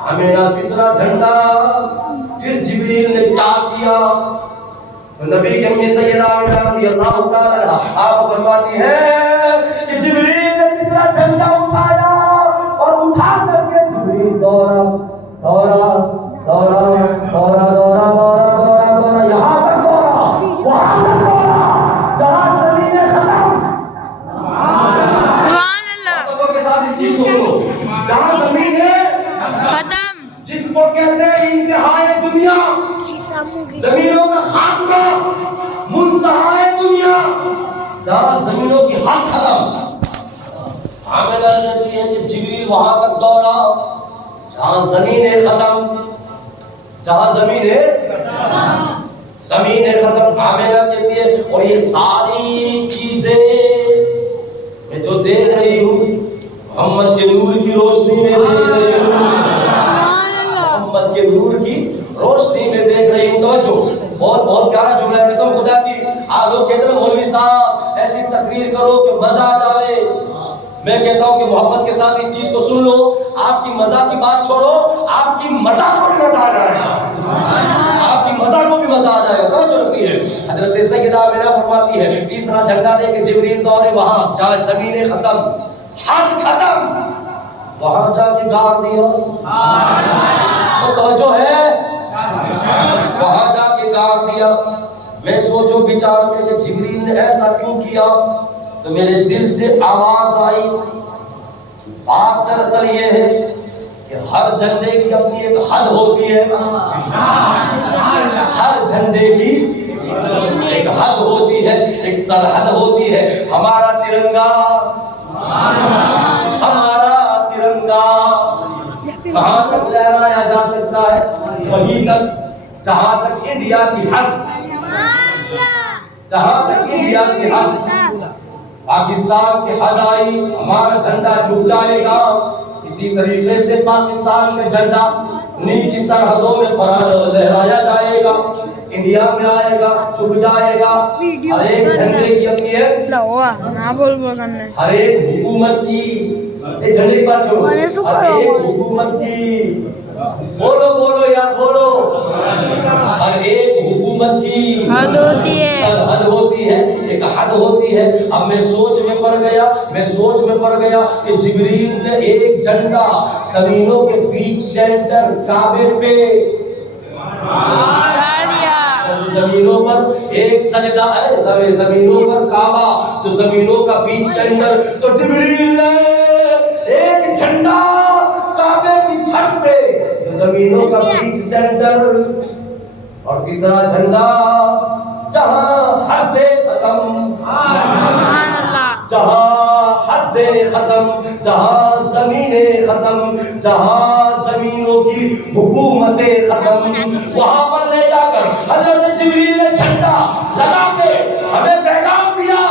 آمنہ تیسرا جھنڈا، پھر جبریل نے کیا کیا؟ تو نبی کی امی سیدہ آمنہ رضی اللہ تعالیٰ عنہا آپ فرماتی ہے کہ جبریل نے تیسرا جھنڈا اٹھایا اور اٹھا کر کے جبریل دورا یہاں تک دورا، وہاں تک دورا جہاں زمین ختم۔ سبحان اللہ۔ لوگوں کے ساتھ اس چیز کو سنو، جہاں زمین ہے ختم، جس کو کہتے ہیں انتہائے دنیا، زمینوں کا خاتمہ، منتہائے دنیا، جہاں زمینوں کی حد ختم۔ آمنہ کہتی ہے کہ جبریل وہاں تک دوڑا جہاں زمین ختم، جہاں زمین ختم۔ آمنہ کہتی ہے اور یہ ساری چیزیں میں جو دیکھ رہی ہوں محمد کے نور کی روشنی میں دیکھ رہی ہوں، محمد کے نور کی روشنی میں دیکھ رہی ہوں۔ توجہ، بہت پیارا جملہ ہے، قسم خدا کی۔ آپ لوگ کہتے ہیں مولوی صاحب ایسی تقریر کرو کہ مزہ آ جائے، میں کہتا ہوں کہ محبت کے ساتھ اس چیز کو سن لو، آپ کی مزہ کی بات چھوڑو، آپ کی مزہ کو بھی مزہ آ جائے گا، آپ کی مزہ کو بھی مزہ آ جائے گا۔ توجہ رکھنی ہے۔ حضرت سیدہ آمنہ فرماتی ہے تیسرا جھنڈا لے کے جبریل دورے وہاں جہاں زمین ختم، حد ختم، وہاں جا کے گاڑ دیا۔ توجہ ہے، وہاں جا کے گاڑ دیا۔ میں سوچو بچار میں کہ جبریل نے ایسا کیوں کیا، تو میرے دل سے آواز آئی، بات دراصل یہ ہے کہ ہر جھنڈے کی اپنی ایک حد ہوتی ہے، ہر جھنڈے کی ایک حد ہوتی ہے، ایک سرحد ہوتی ہے۔ ہمارا ترنگا کہاں تک لہرایا جا سکتا ہے؟ وہیں تک جہاں تک انڈیا کی حد، جہاں تک انڈیا کی حد، پاکستان کی حد آئی ہمارا جھنڈا جھک جائے گا۔ اسی طریقے سے پاکستان کا جھنڈا انہیں کی سرحدوں میں لہرایا جائے گا، انڈیا میں آئے گا، چھپ جائے گا۔ ہر ایک جھنڈے کی اپنی ہے، ہر ایک حکومت کی، ایک جھنڈے کی بات چھوڑو، ہر ایک حکومت کی، بولو یار بولو، ہر ایک حکومت کی حد ہوتی ہے، سرحد ہوتی ہے، ایک حد ہوتی ہے۔ اب میں سوچ میں پڑ گیا کہ جبریل نے ایک جھنڈا زمینوں کے بیچ سینٹر کعبے پہ زمینوں پر ایک سجدہ ہے، زمینوں پر کعبہ جو زمینوں کا بیچ سینٹر، تو جبریل نے ایک جھنڈا کعبے کی چھت پہ جو زمینوں کا بیچ سینٹر، اور تیسرا جھنڈا جہاں حد ختم، جہاں حد ختم، جہاں زمینیں ختم، جہاں زمینوں کی حکومتیں ختم، وہاں پر لے جا کر حضرت جبریل نے جھنڈا لگا کے ہمیں پیغام دیا،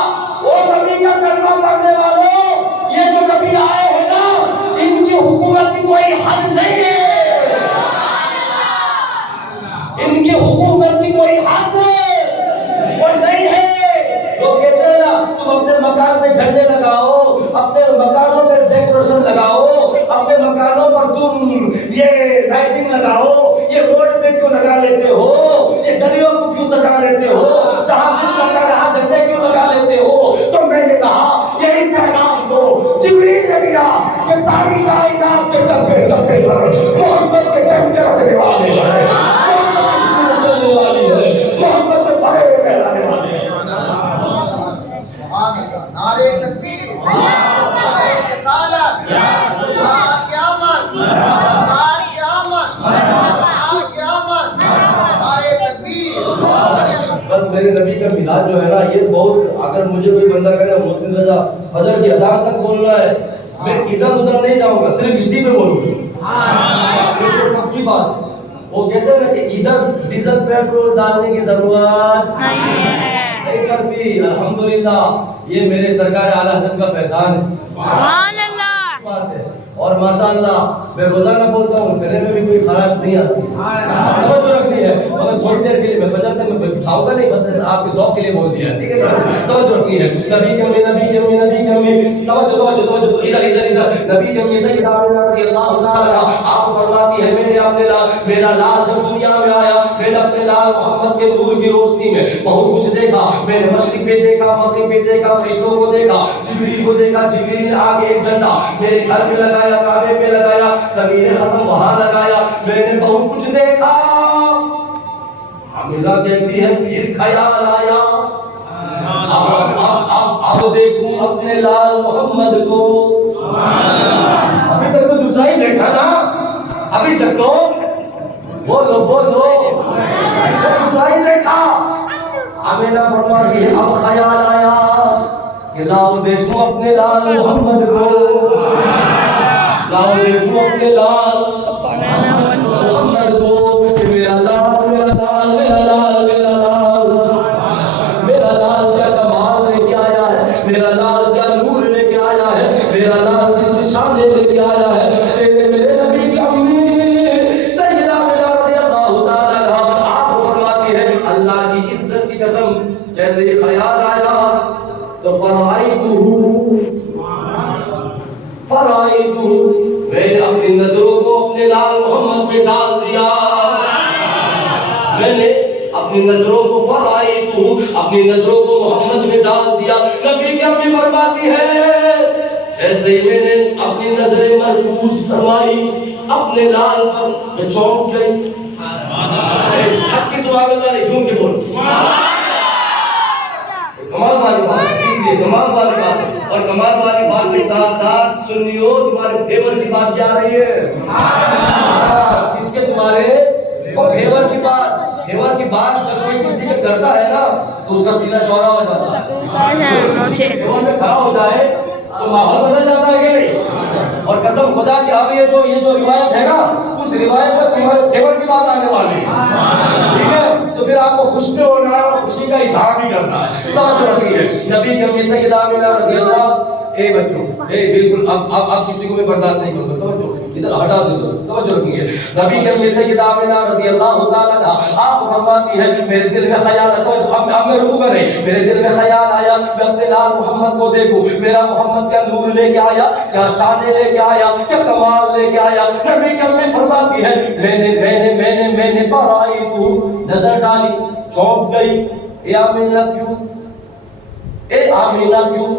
او نبی کا کلمہ پڑھنے والوں، یہ جو نبی آئے ہیں نا، ان کی حکومت کی کوئی حد نہیں ہے، ان کی حکومت کی کوئی حد وہ نہیں ہے۔ لوگ کہتے ہیں نا تم اپنے مکان پہ جھنڈے لگاؤ، اپنے مکانوں پہ ڈیکوریشن لگاؤ، اپنے مکانوں پر تم یہ لائٹنگ لگاؤ، یہ روڈ پہ کیوں لگا لیتے ہو، یہ گلیوں کو کیوں سجا لیتے ہو، جہاں دل کرتا ہے وہاں جھنڈے کیوں لگا لیتے ہو؟ تو میں نے کہا یہی پیغام دو جبریل نے دیا کہ ساری کائنات کے چپے چپے پر محمد کے ڈنڈے رکھنے والے ہیں، محمد کی چلنے والی ہے، محمد کے سائے کہلانے والے ہیں۔ نعرے تکبیر، نعرے رسالت، قیامت، قیامت، قیامت، نعرے تکبیر۔ بس میرے نبی کا میلاد جو ہے نا، یہ بہت، اگر مجھے کوئی بندہ کہے نا محسن رضا فجر کی اذان تک بولنا ہے، میں ادھر ادھر نہیں جاؤں گا، صرف اسی پہ بولوں گا، پکی بات ہے۔ وہ کہتے ہیں نا کہ ادھر ڈیزل پیٹرول ڈالنے کی ضرورت نہیں پڑتی۔ الحمدللہ یہ میرے سرکار اعلیٰ حضرت کا فیضان ہے، سبحان اللہ بات ہے۔ اور ماشاءاللہ میں روزانہ بولتا ہوں، گلے میں بھی کوئی خراش نہیں آتی، توجہ رکھنی ہے، مگر تھوڑی دیر کے لیے میں فجر تک میں بٹھاؤں گا نہیں، بس ایسا آپ کے ذوق کے لیے بول دیا، ٹھیک ہے، توجہ رکھنی ہے۔ نبی کے امی، نبی کے امی، نبی کے امی، توجہ ادھر نبی کے امی سیدہ آمنہ رضی اللہ تعالی عنہا، آپ فرماتی ہے میں نے اپنے میرا لال جب دنیا میں آیا، میں نے اپنے لال محمد کے نور کی روشنی میں بہت کچھ دیکھا، میں نے مشرق پہ دیکھا، مغرب پہ دیکھا، فرشتوں کو دیکھا، جبریل کو دیکھا، جبریل نے آگے ایک جھنڈا میرے گھر پہ لگایا، کعبے پہ لگایا، زمین ختم وہاں لگایا، میں نے بہت کچھ دیکھا۔ حاملہ کہتی ہے پھر خیال آیا، اب دیکھوں اپنے لال محمد کو۔ ابھی تک تو دوسرا ہی دیکھا نا، ابھی تک تو بولو دوسرا ہی دیکھا۔ آمینہ فرماتی ہے اب خیال آیا کہ لاؤ دیکھوں اپنے لال محمد کو، لاؤ دیکھوں اپنے لال محمد کو، میرا لال میرا لال میرا لال میرا لال، میرا لال کیا کمال لے کے آیا ہے، میرا لال کیا نور لے کے آیا ہے، میرا لال کیا نشانے لے کے آیا ہے۔ تیرے میرے نبی کی امی سیدہ آمنہ رضی اللہ تعالی عنہا آپ فرماتی ہے اللہ کی عزت کی قسم جیسے یہ خیال آیا تو فرائیتو میں نے اپنی نظروں کو اپنے لال محمد پہ ڈال دیا، میں نے اپنی نظروں کو فرائیتو اپنی نظروں کو محمد پہ ڈال دیا۔ نبی کی امی فرماتی ہے جیسے ہی میں نے اپنی نظریں مرکوز فرمائی اپنے لال پر، میں چونک گئی۔ تھک کی سبحان اللہ نہیں، جھوم کے بول کمال والی بات ہے، اس لیے کمال والی بات ہے، اور کمال والی بات کے ساتھ ساتھ سنیو تمہارے فیور کی بات کیا آ رہی ہے؟ کس کے تمہارے؟ اور فیور کی بات جب کوئی کسی کے کرتا ہے نا تو اس کا سینہ چوڑا ہو جاتا ہے، فیور میں کھڑا ہو جائے تو ماحول بدل جاتا ہے کہ نہیں؟ اور قسم خدا کی اب یہ جو روایت ہے نا اس روایت میں تمہارے فیور کی بات آنے والی ہے، ٹھیک ہے؟ تو پھر آپ کو خوش بھی ہونا ہے اور خوشی کا اظہار بھی کرنا ہے۔ توجہ رکھیے، نبی کی امی سیدہ آمینہ رضی اللہ، اے بچوں، اے بالکل اب کسی کو بھی برداشت نہیں کرو، توجہ ادھر ہٹا دو، توجہ رکھیے۔ نبی کی امی سیدہ آمینہ رضی اللہ تعالیٰ عنہا آپ فرماتی ہے میرے دل میں خیال آیا، توجہ اب میں رکو کر رہے، میرے دل میں خیال آیا میں اپنے لال محمد کو دیکھوں، میرا محمد کیا نور لے کے آیا، کیا شان لے کے آیا، کیا کمال لے کے آیا۔ نبی کی امی فرماتی ہے میں نے فرائیتو، نظر ڈالی، چونک گئی، اے آمینہ کیوں، اے آمینہ کیوں؟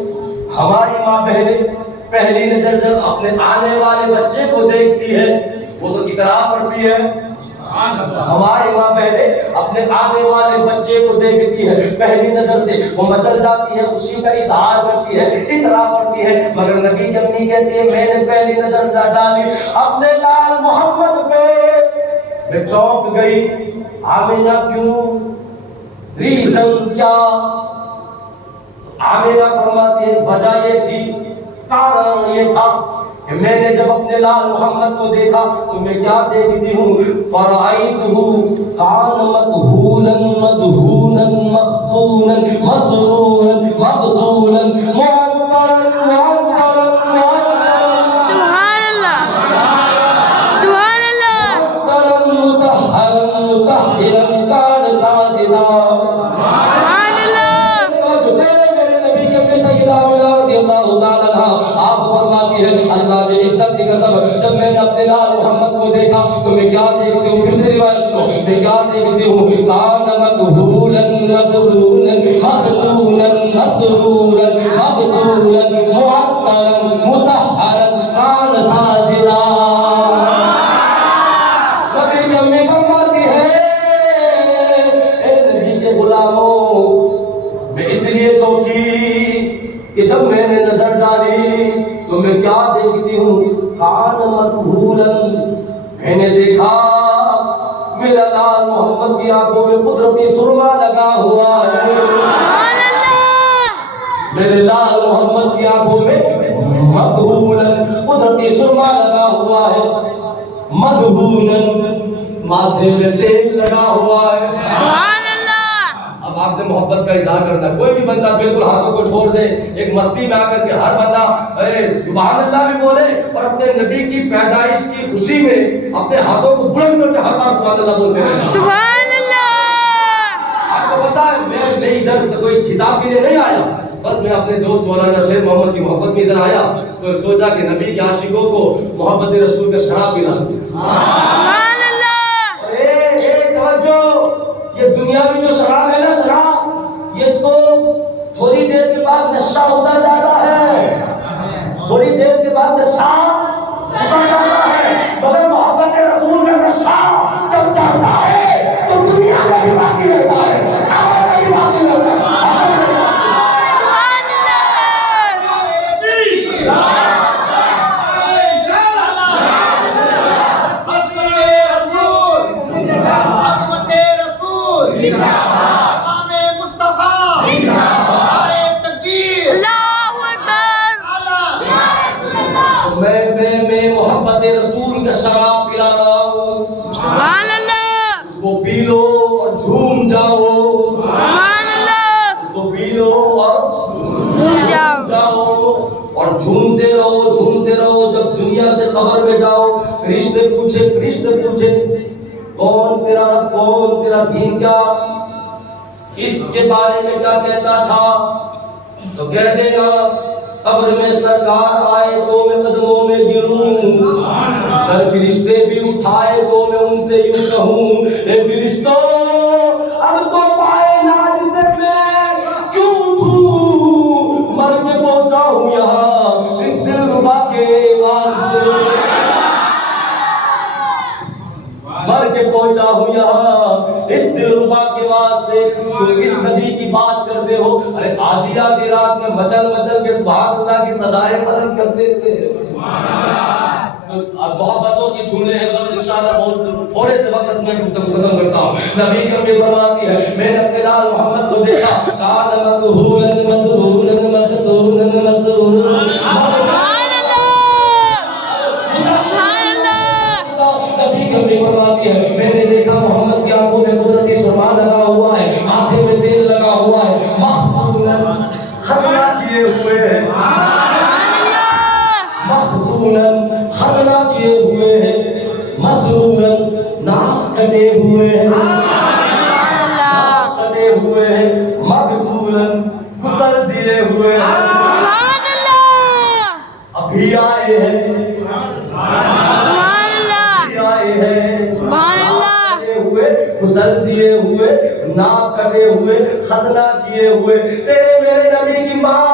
ہماری ماں بہنیں پہلی نظر جب اپنے آنے والے بچے کو دیکھتی ہے وہ تو کتنا پڑتی ہے، ہماری ماں بہنیں اپنے آنے والے بچے کو دیکھتی ہے پہلی نظر سے وہ مچل جاتی ہے، خوشی کا اظہار کرتی ہے، اطراء کرتی ہے، مگر نبی کی امی کہتی ہے میں نے پہلی نظر ڈالی اپنے لال محمد پہ، میں چونک گئی، آمینہ کیوں، ریزن کیا؟ آمینہ فرماتی ہے وجہ یہ تھی، کارن یہ تھا کہ میں نے جب اپنے لال محمد کو دیکھا تو میں کیا دیکھتی ہوں، فرائیتہ کان مدہولا مدہونا مختونا مسرورا مغسولا معطرا معطرا معطرا سبحان اللہ، سبحان اللہ، معطرا مطہرا مطہرا کان ساجدا۔ سبحان اللہ، آپ فرماتی ہے اللہ نے عزت کی قسم جب میں نے اپنے لال محمد کو دیکھا تو میں کیا دیکھتی ہوں، پھر سے روایت سنو، میں کیا دیکھتی ہوں، کان مدہولا مدہولا مختونا مسرورا مغسولا معطرا مطہرا کان ساجدا۔ نبی کی امی فرماتی ہے اے نبی کے غلاموں میں اس لیے چونکی کہ جب میں نے نظر ڈالی تو میں کیا دیکھتی ہوں، کان مدہولا، میں نے دیکھا میرا لال محمد کی آنکھوں میں قدرتی سرما لگا ہوا ہے، سبحان اللہ، میرے لال محمد کی آنکھوں میں مدہولا قدرتی سرما لگا ہوا ہے، مدہولا ماتھے میں تیل لگا ہوا ہے۔ سبحان اللہ، اب آپ نے محبت کا اظہار کرنا ہے، کوئی بھی بندہ بالکل ہاتھوں کو چھوڑ دے، ایک مستی میں آ کر کے ہر بندہ سبحان اللہ بھی بولے اور اپنے نبی کی پیدائش کی خوشی میں اپنے ہاتھوں کو بلند کر کے ہر بار سبحان اللہ بولتے ہیں۔ سبحان اللہ، آپ کو پتا ہے میں ادھر کوئی کتاب کے لیے نہیں آیا، بس میں اپنے دوست مولانا شیر محمد کی محبت میں ادھر آیا تو سوچا کہ نبی کے عاشقوں کو محبت رسول کا شراب پلا دوں۔ سبحان اللہ، توجہ، یہ دنیاوی جو شراب ہے نا، شراب یہ تو تھوڑی دیر کے بعد نشہ اتر جاتا ہے، تھوڑی دیر کے بعد نشہ اتر جاتا ہے، مگر محبت رسول کا نشہ جب چڑھتا ہے تو دنیا میں بھی باقی رہتا ہے، آخرت میں بھی باقی رہتا ہے۔ سبحان اللہ، میں محبت رسول کا شراب پلا رہا ہوں، سبحان اللہ، اس کو پی لو اور جھوم جاؤ، سبحان اللہ، اس کو پی لو اور جھوم جاؤ اور جھومتے رہو، جب دنیا سے قبر میں جاؤ فرشتے پوچھے کون تیرا رب، کون تیرا دین کیا، اس کے بارے میں کیا کہتا تھا، تو کہہ دے گا قبر میں سرکار آئے تو میں قدموں میں گروں، در فرشتے بھی اٹھائے تو میں ان سے یوں کہوں، اے فرشتوں اب تو پائے ناز سے میں کیوں اٹھوں، مر کے پہنچا ہوں یہاں اس دل ربا کے واسطے، مر کے پہنچا ہوں یہاں اس دل ربا کے واسطے، تو اس نبی کی بات کرتے ہوتے ہو، ارے آدھی آدھی رات میں مچل مچل کے سبحان اللہ کی صدائیں بلند کرتے تھے. تو اب محبتوں کی دھولیں ہیں، بس انشاءاللہ بہت تھوڑے سے وقت میں گفتگو ختم کرتا ہوں. نبی کریم فرماتی ہے میں نے اپنے لال محمد کو دیکھا، کان مکحولا مدبورا مختونا مسرورا. نبی کریم فرماتی ہے میں نے دیکھا محمد کی آنکھوں میں قدرتی سرما لگا ہوا ہے، ماتھے میں تیل لگا ہوا ہے، مختونا ختنہ کیے ہوئے ہیں، مختونا ختنہ کیے ہوئے ہیں، مسرورا ناف کٹے ہوئے ہیں، ناف کٹے ہوئے ہیں، مغسولا غسل دیے ہوئے ہیں. ابھی آئے ہیں، غسل دیے ہوئے، ناف کٹے ہوئے، ختنہ کیے ہوئے. تیرے میرے نبی کی ماں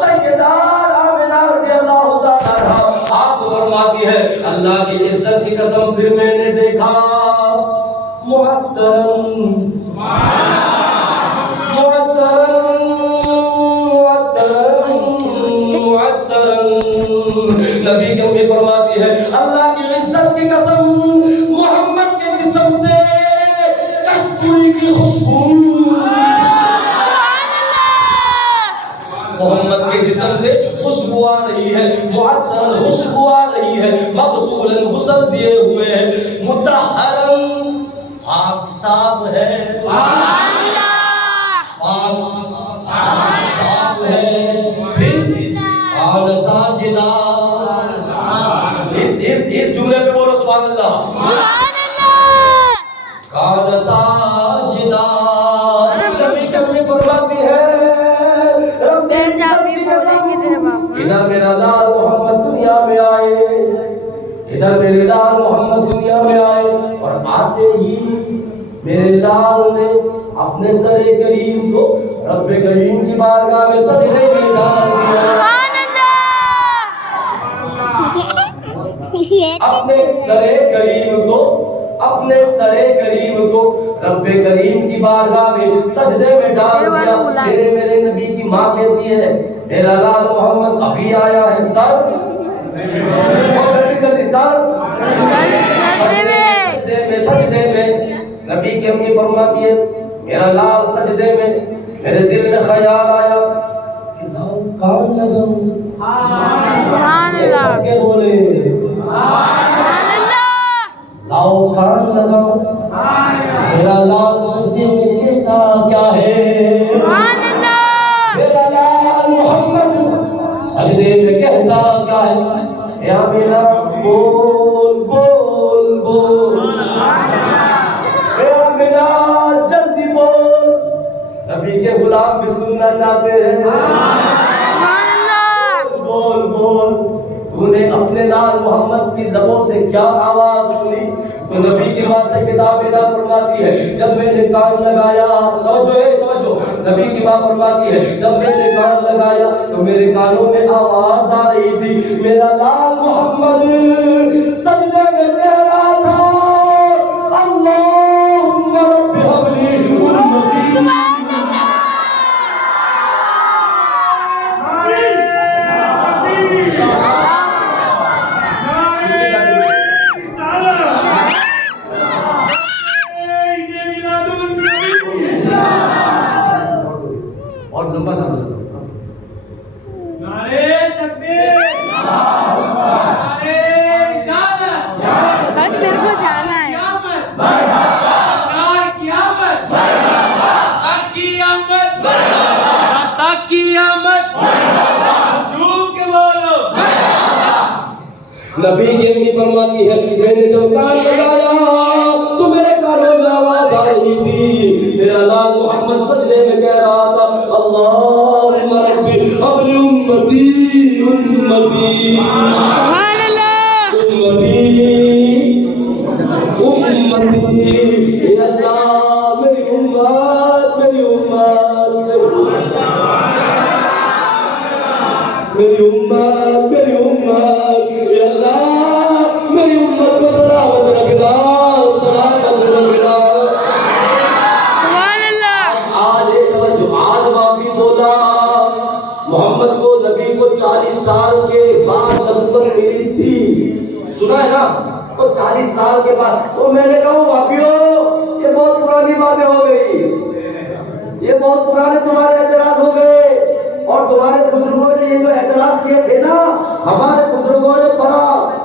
سیدہ آمنہ رضی اللہ تعالیٰ عنہا آپ فرماتی ہے اللہ کی عزت کی قسم پھر میں نے دیکھا معطرن نبی کی امی فرماتی ہے اللہ کی عزت کی قسم محمد کے جسم سے کستوری کی خوشبو، محمد کے جسم سے خوشبو آ رہی ہے، معطرن خوشبو آ رہی ہے، مغسولا غسل دیے ہوئے ہیں، مطہرن پاک صاف ہے، صاف ہے. پھر کان ساجدہ، اس جملے پہ بولو سبحان اللہ، کان ساجدہ. نبی کریم فرماتی ہے ادھر میرا لال محمد دنیا میں آئے، ادھر میرے لال محمد دنیا میں آئے، اور آتے ہی میرے لال نے اپنے سر کریم کو رب کریم کی بارگاہ میں سجدے میں ڈال دیا. اپنے سر کریم کو رب کریم کی بارگاہ میں سجدے میں ڈال دیا. میرے میرے نبی کی ماں کہتی ہے میرا لال محمد ابھی آیا ہے، سر سجدے میں. نبی کی امی فرماتی ہے میرا لال سجدے میں، میرے دل میں خیال آیا کہ لاؤ کان لگاؤں. کے بولے لاؤ کان لگاؤ. میرا لال سجدے میں کہتا کیا ہے، میرا لال محمد سجدے میں کہتا کیا ہے، یا میرا بول بول بول، یا میرا جلدی بول. نبی کے غلام بھی سننا چاہتے ہیں، بول بول. تو نے اپنے لال محمد کی لبوں سے کیا آواز سنی؟ تو نبی کی ماں سے کتاب ادا فرماتی ہے جب میں نے کان لگایا، توجہ، نبی کی ماں فرماتی ہے جب میں نے کان لگایا تو میرے کانوں میں آواز آ رہی تھی، میرا لال محمد سجدے میں کہہ رہا تھا اللہم رب ہب لی امتی. اور لمبا نام لگا نعرے تکبیر، نعرے رسالت، میرے کو جانا ہے. سرکار کی آمد، حق کی آمد، حق کی آمد، جھوم کے بولو. نبی کی امی فرماتی ہے میں نے جب کان لگایا تو میرے کانوں میں آواز آ رہی تھی، میرا لال محمد سجدے میں کہہ رہا تھا اللہم ربی ابلی امتی امتی سبحان اللہ. امتی اے اللہ میری امت میری امت میری امت میری امت اے اللہ میری امت کو سلامت رکھنا سلامت رکھنا. سبحان اللہ. آج ایک توجہ، آج محمد کو نبی کو 40 سال کے بعد نبوت ملی تھی، سنا ہے نا؟ وہ 40 سال کے بعد وہ میں نے کہا وہابیو یہ بہت پرانی باتیں ہو گئی، یہ بہت پرانے تمہارے اعتراض ہو گئے، اور تمہارے بزرگوں نے یہ جو اعتراض کیے تھے نا، ہمارے بزرگوں نے بڑا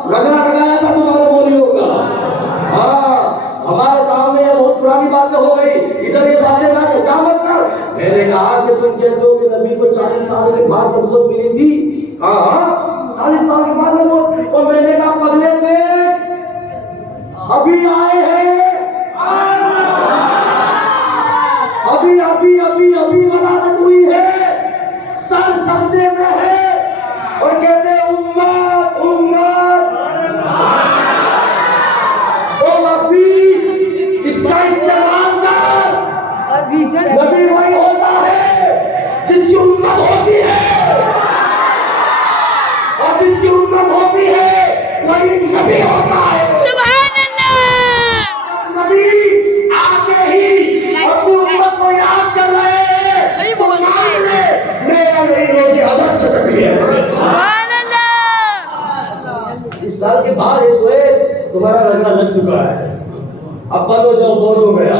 رگڑا لگایا تھا تمہارے مولویوں کا، ہاں ہمارے سامنے یہ بہت پرانی باتیں ہو گئی، ادھر یہ باتیں لا کے کیا مت کر۔ میں نے کہا کہ تم کہتے ہو کہ نبی کو 40 سال کے بعد نبوت ملی تھی، ہاں 40 سال کے بعد نبوت، اور میں نے کہا پگلے دیکھ ابھی آئے ہیں، ابھی ولادت ہوئی ہے، سر سجدے میں ہے، اور کہتے ہیں امت او ابھی اس کا استعمال کر، نبی وہی ہوتا ہے جس کی امت ہوتی ہے، اور جس کی امت ہوتی ہے وہی نبی ہوتا ہے۔ سبحان اللہ، نبی آگے ہی اپنی امت کو یاد کر رہے ہیں، تو مان لے میرا نہیں ہوگی حضرت سے نبی ہے۔ سبحان اللہ۔ 20 سال کے بعد یہ تو ہے تمہارا رنگا لگ چکا ہے، اب بند ہو جاؤ، بہت ہو گیا،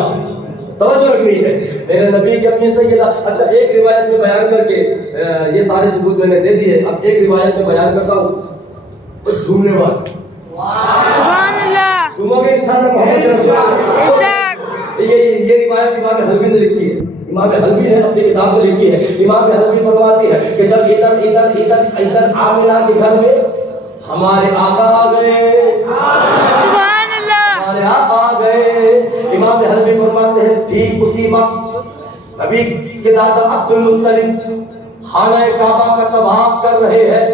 توجہ رکھنی ہے۔ میرے نبی کی اپنی سیدہ، اچھا ایک روایت میں بیان کر کے یہ سارے ثبوت میں نے دے دیے، اب ایک روایت میں بیان کرتا ہوں، وہ جھومنے والے سبحان اللہ، جھومو گے انشاءاللہ محمد رسول اللہ۔ ارشاد، یہ روایت امام حلبی نے لکھی ہے، امام حلبی نے اپنی کتاب میں لکھی ہے۔ امام حلبی فرماتی ہے کہ جب ادھر عاملہ کے گھر میں ہمارے آقا آ گئے، سبحان اللہ، ہمارے آقا آ گئے، امام حلبی فرماتے ہیں ٹھیک اسی وقت نبی کے دادا عبد المطلب خانہ کعبہ کا طواف کر رہے ہیں،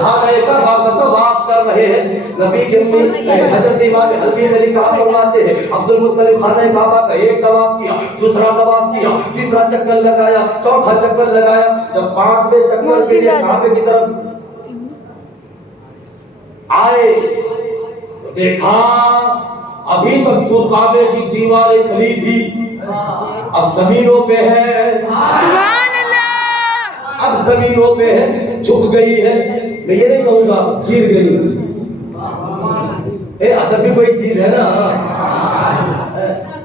خانہ کعبہ کا طواف کر رہے ہیں۔ نبی کے امی حضرت امام حلبی نے لکھا، فرماتے ہیں عبد المطلب خانہ کعبہ کا ایک طواف کیا، دوسرا طواف کیا، تیسرا چکر لگایا، چوتھا چکر لگایا، جب 5ویں چکر کے لیے کعبے کی طرف آئے تو دیکھا ابھی تک جو کعبے کی دیواریں کھڑی تھی اب زمینوں پہ ہے، سبحان اللہ، اب زمینوں پہ ہے، جھک گئی ہے۔ میں یہ نہیں کہوں گا گر گئی، ادب بھی کوئی چیز ہے نا،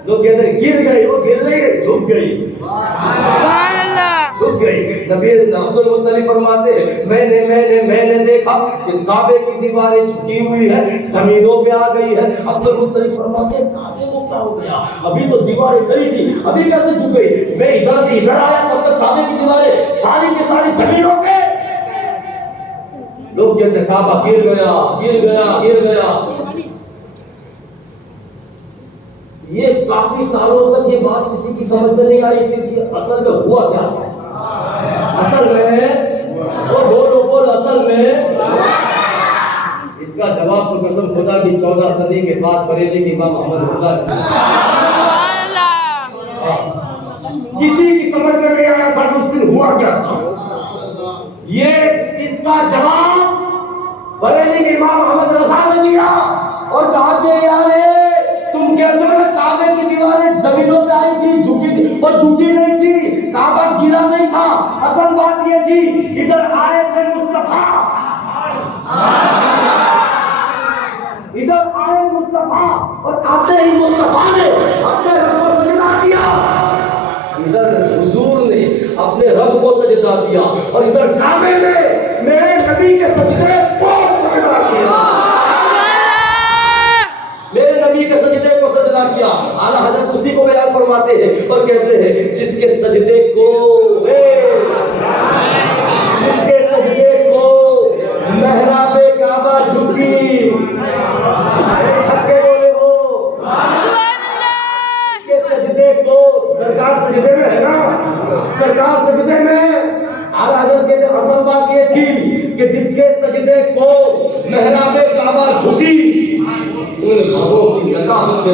لوگ کہتے ہیں گر گئی، وہ گر نہیں ہے، جھک گئی، سبحان اللہ، جھک گئی۔ نبی عبد المطلب فرماتے ہیں میں نے دیکھا کہ کعبے کی دیواریں جھکی ہوئی ہے، زمینوں پہ آ گئی ہے۔ عبد المطلب فرماتے ہیں کعبے کو کیا ہو گیا، ابھی تو دیواریں کھڑی تھی، ابھی کیسے جھک گئی؟ میں ادھر سے ادھر آیا تب تک کعبے کی دیواریں ساری کی ساری زمینوں پہ۔ لوگ کہتے ہیں کعبہ گر گیا گر گیا گر گیا۔ یہ کافی سالوں تک یہ بات کسی کی سمجھ میں نہیں آئی تھی کہ اصل میں ہوا کیا تھا، اصل میں وہ بول اصل میں اس کا جواب تو قسم خدا کی 14 صدی کے بعد بریلی کے امام احمد رضا سبحان اللہ، کسی کی سمجھ میں نہیں آیا تھا کہ اس دن ہوا کیا تھا۔ یہ اس کا جواب بریلی کے امام احمد رضا نے دیا اور کہا کہ یار تم کہتے ہو کہ کعبے کی دیواریں زمینوں پہ آئی تھی، جھکی تھی، اور جھکی نہیں تھی، کعبہ گرا نہیں تھا، اصل بات یہ تھی ادھر آئے تھے مصطفیٰ، ادھر آئے مصطفیٰ، اور آتے ہی مصطفیٰ نے اپنے رب کو سجدہ دیا، ادھر حضور نے اپنے رب کو سجدہ دیا، اور ادھر کعبے نے میرے نبی کے سجدے کو سجدہ کیا، میرے نبی کے سجدے کو سجدہ کیا۔ اعلیٰ حضرت اسی کو بیان فرماتے ہیں اور کہتے ہیں جس کے سجدے کو محراب کعبہ جھکی، تھکے بولے ہو، کے سجدے کو، سرکار سجدے میں ہے نا، سرکار سجدے میں، اعلیٰ حضرت کہتے ہیں اصل بات یہ تھی کہ جس کے سجدے کو محراب کعبہ جھکی ان خبروں کی نقاہت میں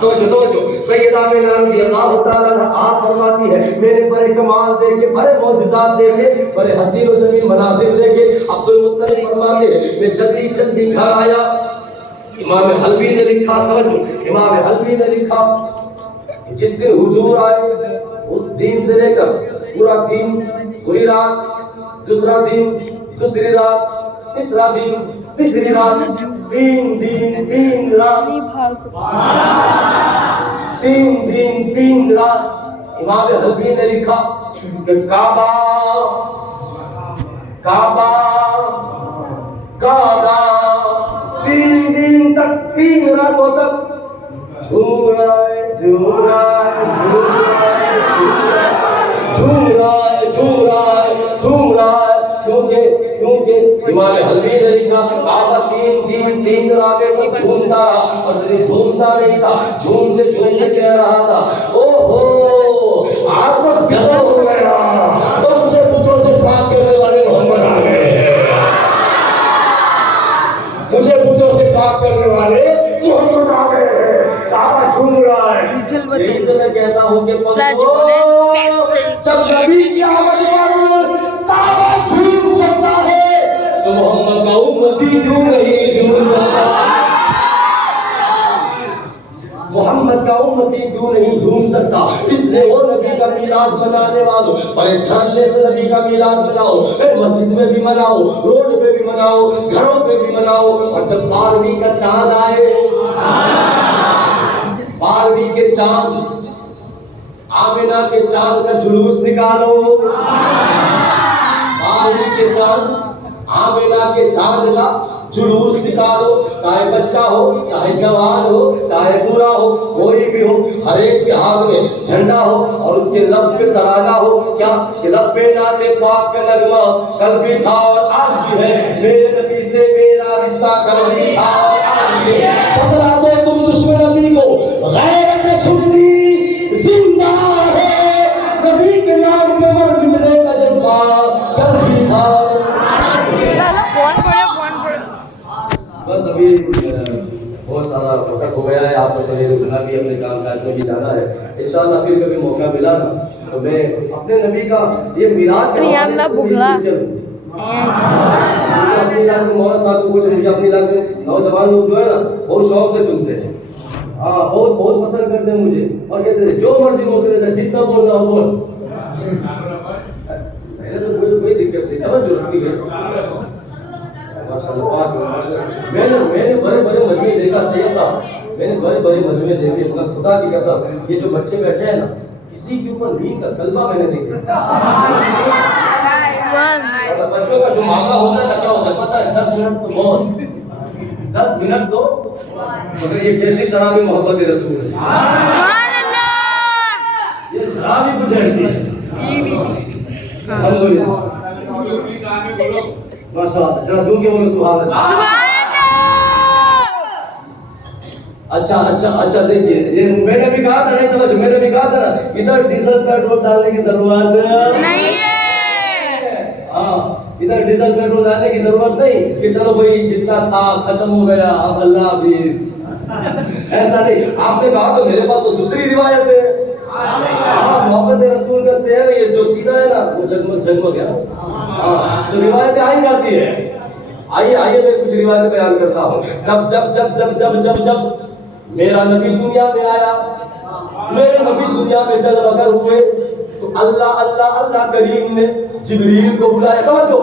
توجہ سیدہ آمنہ رضی اللہ تعالیٰ عنہ آپ فرماتی ہے میں نے بڑے کمال دیکھے، بڑے معجزات دیکھے، بڑے حسین و جمیل مناظر دیکھے۔ عبد المطلب فرماتے ہیں میں جلدی گھر آیا، امام حلبی نے لکھا، توجہ امام حلبی نے لکھا جس دن حضور آئے اس دن سے لے کر پورا دن، پوری رات، دوسرا دن، دوسری رات، تیسرا دن، تیسری رات، 3 دن 3 رات، 3 دن 3 رات۔ امام حلبی نے لکھا کہ کعبہ کعبہ کعبہ 3 دن تک 3 راتوں تک جھوم رہا ہے، جھوم رہا ہے، جھوم رہا ہے، جھوم رہا ہے، جھوم رہا ہے، جھوم رہا ہے۔ کیونکہ امام حلبی نے لکھا کہ کعبہ 3 دن 3 راتیں تک جھومتا رہا، اور صرف جھومتا نہیں تھا، جھومتے جھومتے کہہ رہا تھا اوہو آج تو گزر ہو گیا، اور مجھے بتوں سے پاک کرنے والے محمد آ گئے، مجھے بتوں سے پاک کرنے والے محمد آ گئے۔ کعبہ جھوم رہا ہے۔ یہی سے میں کہتا ہوں کہ جب نبی کی آمد پر کعبہ جھوم سکتا ہے تو محمد کا امتی کیوں نہیں جھوم سکتا؟ محمد کا امتی کیوں نہیں جھوم سکتا؟ اس لیے وہ نبی کا میلاد منانے والوں بڑے دھڑلے سے نبی کا میلاد مناؤ، مسجد میں بھی مناؤ، روڈ پہ بھی مناؤ، گھروں پہ بھی مناؤ، اور جب 12ویں کا چاند آئے، 12ویں کے چاند، آمینہ کے چاند کا جلوس نکالو، 12ویں کے چاند، آمینہ کے چاند کا جلوس نکالو، چاہے بچہ ہو، چاہے جوان ہو، چاہے بوڑھا ہو، کوئی بھی ہو، ہر ایک کے ہاتھ میں جھنڈا ہو اور اس کے لب پہ ترانہ ہو، کیا کہ لب پہ نعت پاک کا نغمہ کل بھی تھا اور آج بھی ہے، میرے نبی سے میرا رشتہ کل بھی تھا اور آج بھی ہے۔ بتلا دو تم دشمن نبی کو غیرت سنی زندہ ہے، نبی کے نام پہ مر مٹنے کا جذبہ کل بھی تھا۔ بس ابھی بہت سارا وقت ہو گیا ہے، آپ کو سویرے اٹھنا بھی، اپنے کام کاج میں بھی جانا ہے، انشاءاللہ پھر کبھی موقع ملا نا تو میں اپنے نبی کا یہ میلاد کے اپنے علاقے میں مولانا صاحب کو کچھ مجھے اپنے علاقے میں نوجوان لوگ جو ہے نا بہت شوق سے سنتے ہیں، ہاں بہت بہت پسند کرتے ہیں مجھے، اور کہتے ہیں جو مرضی مجھ سے رہتا جتنا بولنا ہو بول، کوئی دقت نہیں، توجہ رکھتی ہے۔ میں نے بڑے بڑے مجمع دیکھا، سید صاحب میں نے بڑے بڑے مجمع دیکھے، خدا کی قسم یہ جو بچے بیٹھے ہیں نا کسی کے اوپر دین کا طلبہ میں نے نہیں دیکھا۔ بچوں کا جو معاملہ ہوتا ہے کیا ہوتا ہے پتہ ہے، 10 منٹ تو موت، 10 منٹ تو مگر یہ کیسی شرابی محبت رسول ہے، یہ شرابی کچھ ایسی ہے۔ الحمدللہ ماشاء اللہ، ذرا جھوم کے بولو سبحان اللہ۔ اچھا دیکھیے، یہ میں نے بھی کہا تھا، نہیں توجہ، میں نے بھی کہا تھا نا ادھر ڈیزل پیٹرول ڈالنے کی ضرورت نہیں ہے، ہاں ادھر ڈیزل پیٹرول ڈالنے کی ضرورت نہیں کہ چلو بھائی جتنا تھا ختم ہو گیا اب اللہ حافظ، ایسا نہیں۔ آپ نے کہا تو میرے پاس تو دوسری روایت ہے، محبت رسول کا سیر ہے، یہ جو سیدھا ہے نا وہ جگمگ گیا، ہاں تو روایتیں آئی جاتی ہے۔ آئیے میں کچھ روایتیں بیان کرتا ہوں۔ جب جب جب جب جب جب جب میرا نبی دنیا میں آیا، میرے نبی دنیا میں جل وگر ہوئے تو اللہ کریم نے جبریل کو بلایا، توجہ،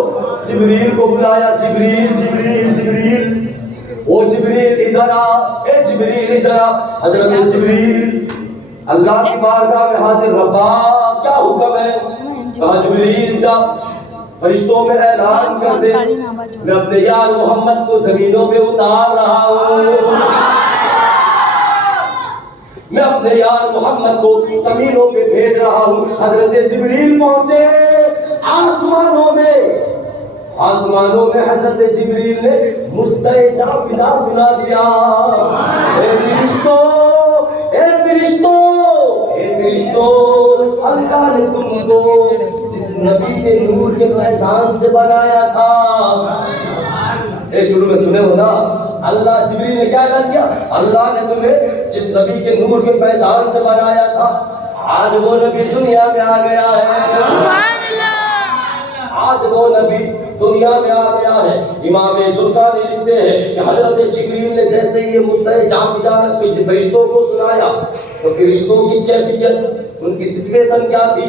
جبریل کو بلایا، جبریل وہ جبریل ادھر آ، اے جبریل ادھر آ۔ حضرت جبریل اللہ کی بارگاہ میں حاضر، ربا کیا حکم ہے؟ کہا جبریل جا فرشتوں میں اعلان کر دے میں اپنے یار محمد کو زمینوں پہ اتار رہا ہوں، میں اپنے یار محمد کو زمینوں پہ بھیج رہا ہوں۔ حضرت جبریل پہنچے آسمانوں میں حضرت جبریل نے مستعجع فضا سنا دیا، اے فرشتوں، اللہ نے تم کو جس نبی کے نور کے فیضان سے بنایا تھا، شروع میں سنے ہو نا، اللہ جبریل نے کیا اعلان کیا؟ اللہ نے تمہیں جس نبی کے نور کے فیضان سے بنایا تھا، آج وہ نبی دنیا میں آ گیا ہے، سبحان اللہ، آج وہ نبی دنیا میں آ گیا ہے۔ امام زرقانی لکھتے ہیں کہ حضرت جبریل نے جیسے یہ مستعجع فضا میں فرشتوں کو سنایا تو فرشتوں کی کیفیت ان کی سچویشن کیا تھی؟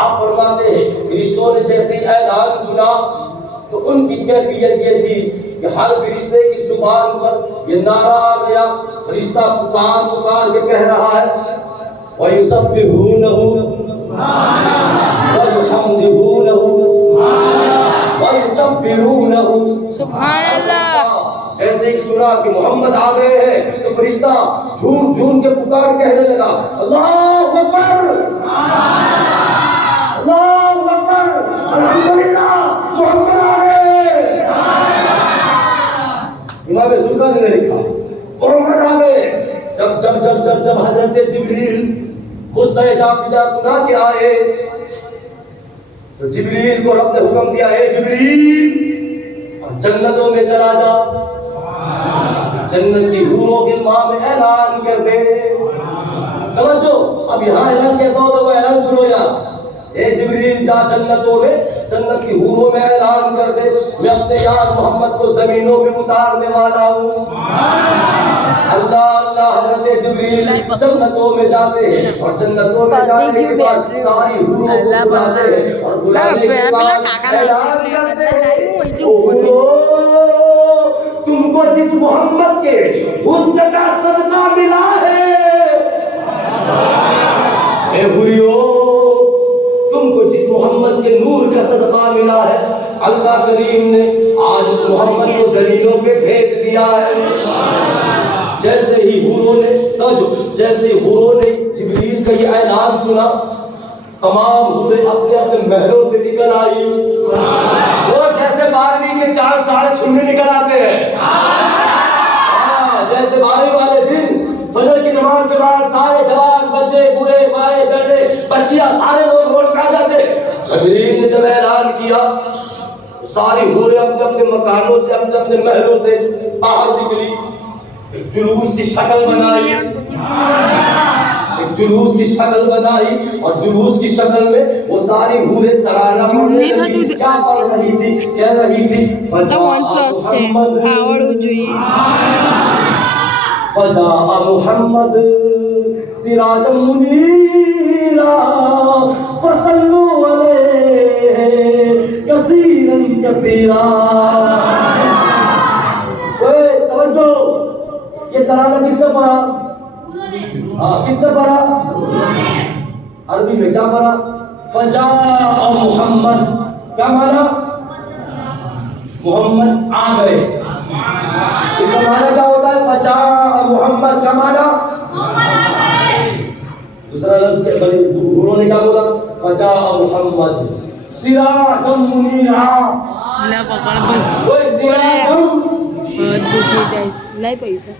آپ فرماتے ہیں فرشتوں نے جیسے اعلان سنا تو ان کی کیفیت یہ تھی کہ ہر فرشتے کی زبان پر یہ نعرہ آ گیا، فرشتہ پکار پکار کے کہہ رہا ہے وَيُسَبِّحُونَهُ وَيُحَمْدِهُونَهُ وَيُكَبِّرُونَهُ سبحان اللہ۔ جیسے ایک سنا کہ محمد آ گئے ہیں تو فرشتہ جھوم جھوم کے پکار کہنے لگا اللہ اکبر اللہ اکبر الحمدللہ محمد آ گئے۔ امام سلطان نے لکھا محمد آ گئے۔ جب جب جب جب جب حضرت جبریل مستع جافجا سنا کے آئے تو جبریل کو رب نے حکم دیا ہے جبریل جنتوں میں چلا جا، جنت کی حور و غلمان میں اعلان کر دے۔ توجہ، اب یہاں اعلان کیسا ہوتا ہے؟ اعلان سنو یار، اے جبریل جا جنتوں میں، جنت کی حوروں میں اعلان کر دے میں اپنے یار محمد کو زمینوں میں اتارنے والا ہوں۔ اللہ اللہ حضرت جبریل جنتوں میں جاتے ہیں اور جنتوں میں جانے کے بعد ساری حوروں کو بلاتے ہیں اور بلانے کے بعد اعلان کرتے ہیں تم کو جس محمد کے حسن کا صدقہ ملا ہے اے حوریو، تم کو جس محمد کے نور کا صدقہ ملا ہے اللہ کریم نے آج اس محمد کو زمینوں پہ بھیج دیا ہے۔ جیسے ہی حوروں نے جیسے ہی حوروں نے جبریل کا یہ اعلان سنا تمام حوریں اپنے اپنے محلوں سے نکل آئی، وہ جیسے 12ویں کے چاند سارے سننے نکل آتے ہیں، جیسے 12ویں والے دن فجر کی نماز کے بعد سارے جوان بچے بوڑھے مائیں بہنیں بچیاں سارے لوگ روڈ پہ آ جاتے۔ جبریل نے جب اعلان کیا ساری حوریں اپنے اپنے مکانوں سے اپنے اپنے محلوں سے باہر نکلی، ایک جلوس کی شکل بنائی، ایک جلوس کی شکل بنائی اور جلوس کی شکل میں وہ ساری حوریں ترانہ پڑھ رہی تھی۔ کیا پڑھ رہی تھی؟ کہہ رہی تھی فجاء محمد سراجا منیرا فصلوا علیہ کثیرا کثیرا۔ توجہ، یہ ترانہ کس نے پڑھا؟ کس نے پڑھا؟ عربی میں کیا پڑھا؟ فجاء محمد، کیا مانا؟ محمد آ گئے۔ اس کا معنی کیا ہوتا ہے؟ فجاء محمد کا معنی دوسرا لفظ کے انہوں نے کیا بولا؟ فجاء محمد سراجا منیرا، وہ سراج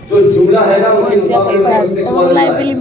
جو جملہ ہے نا اس کے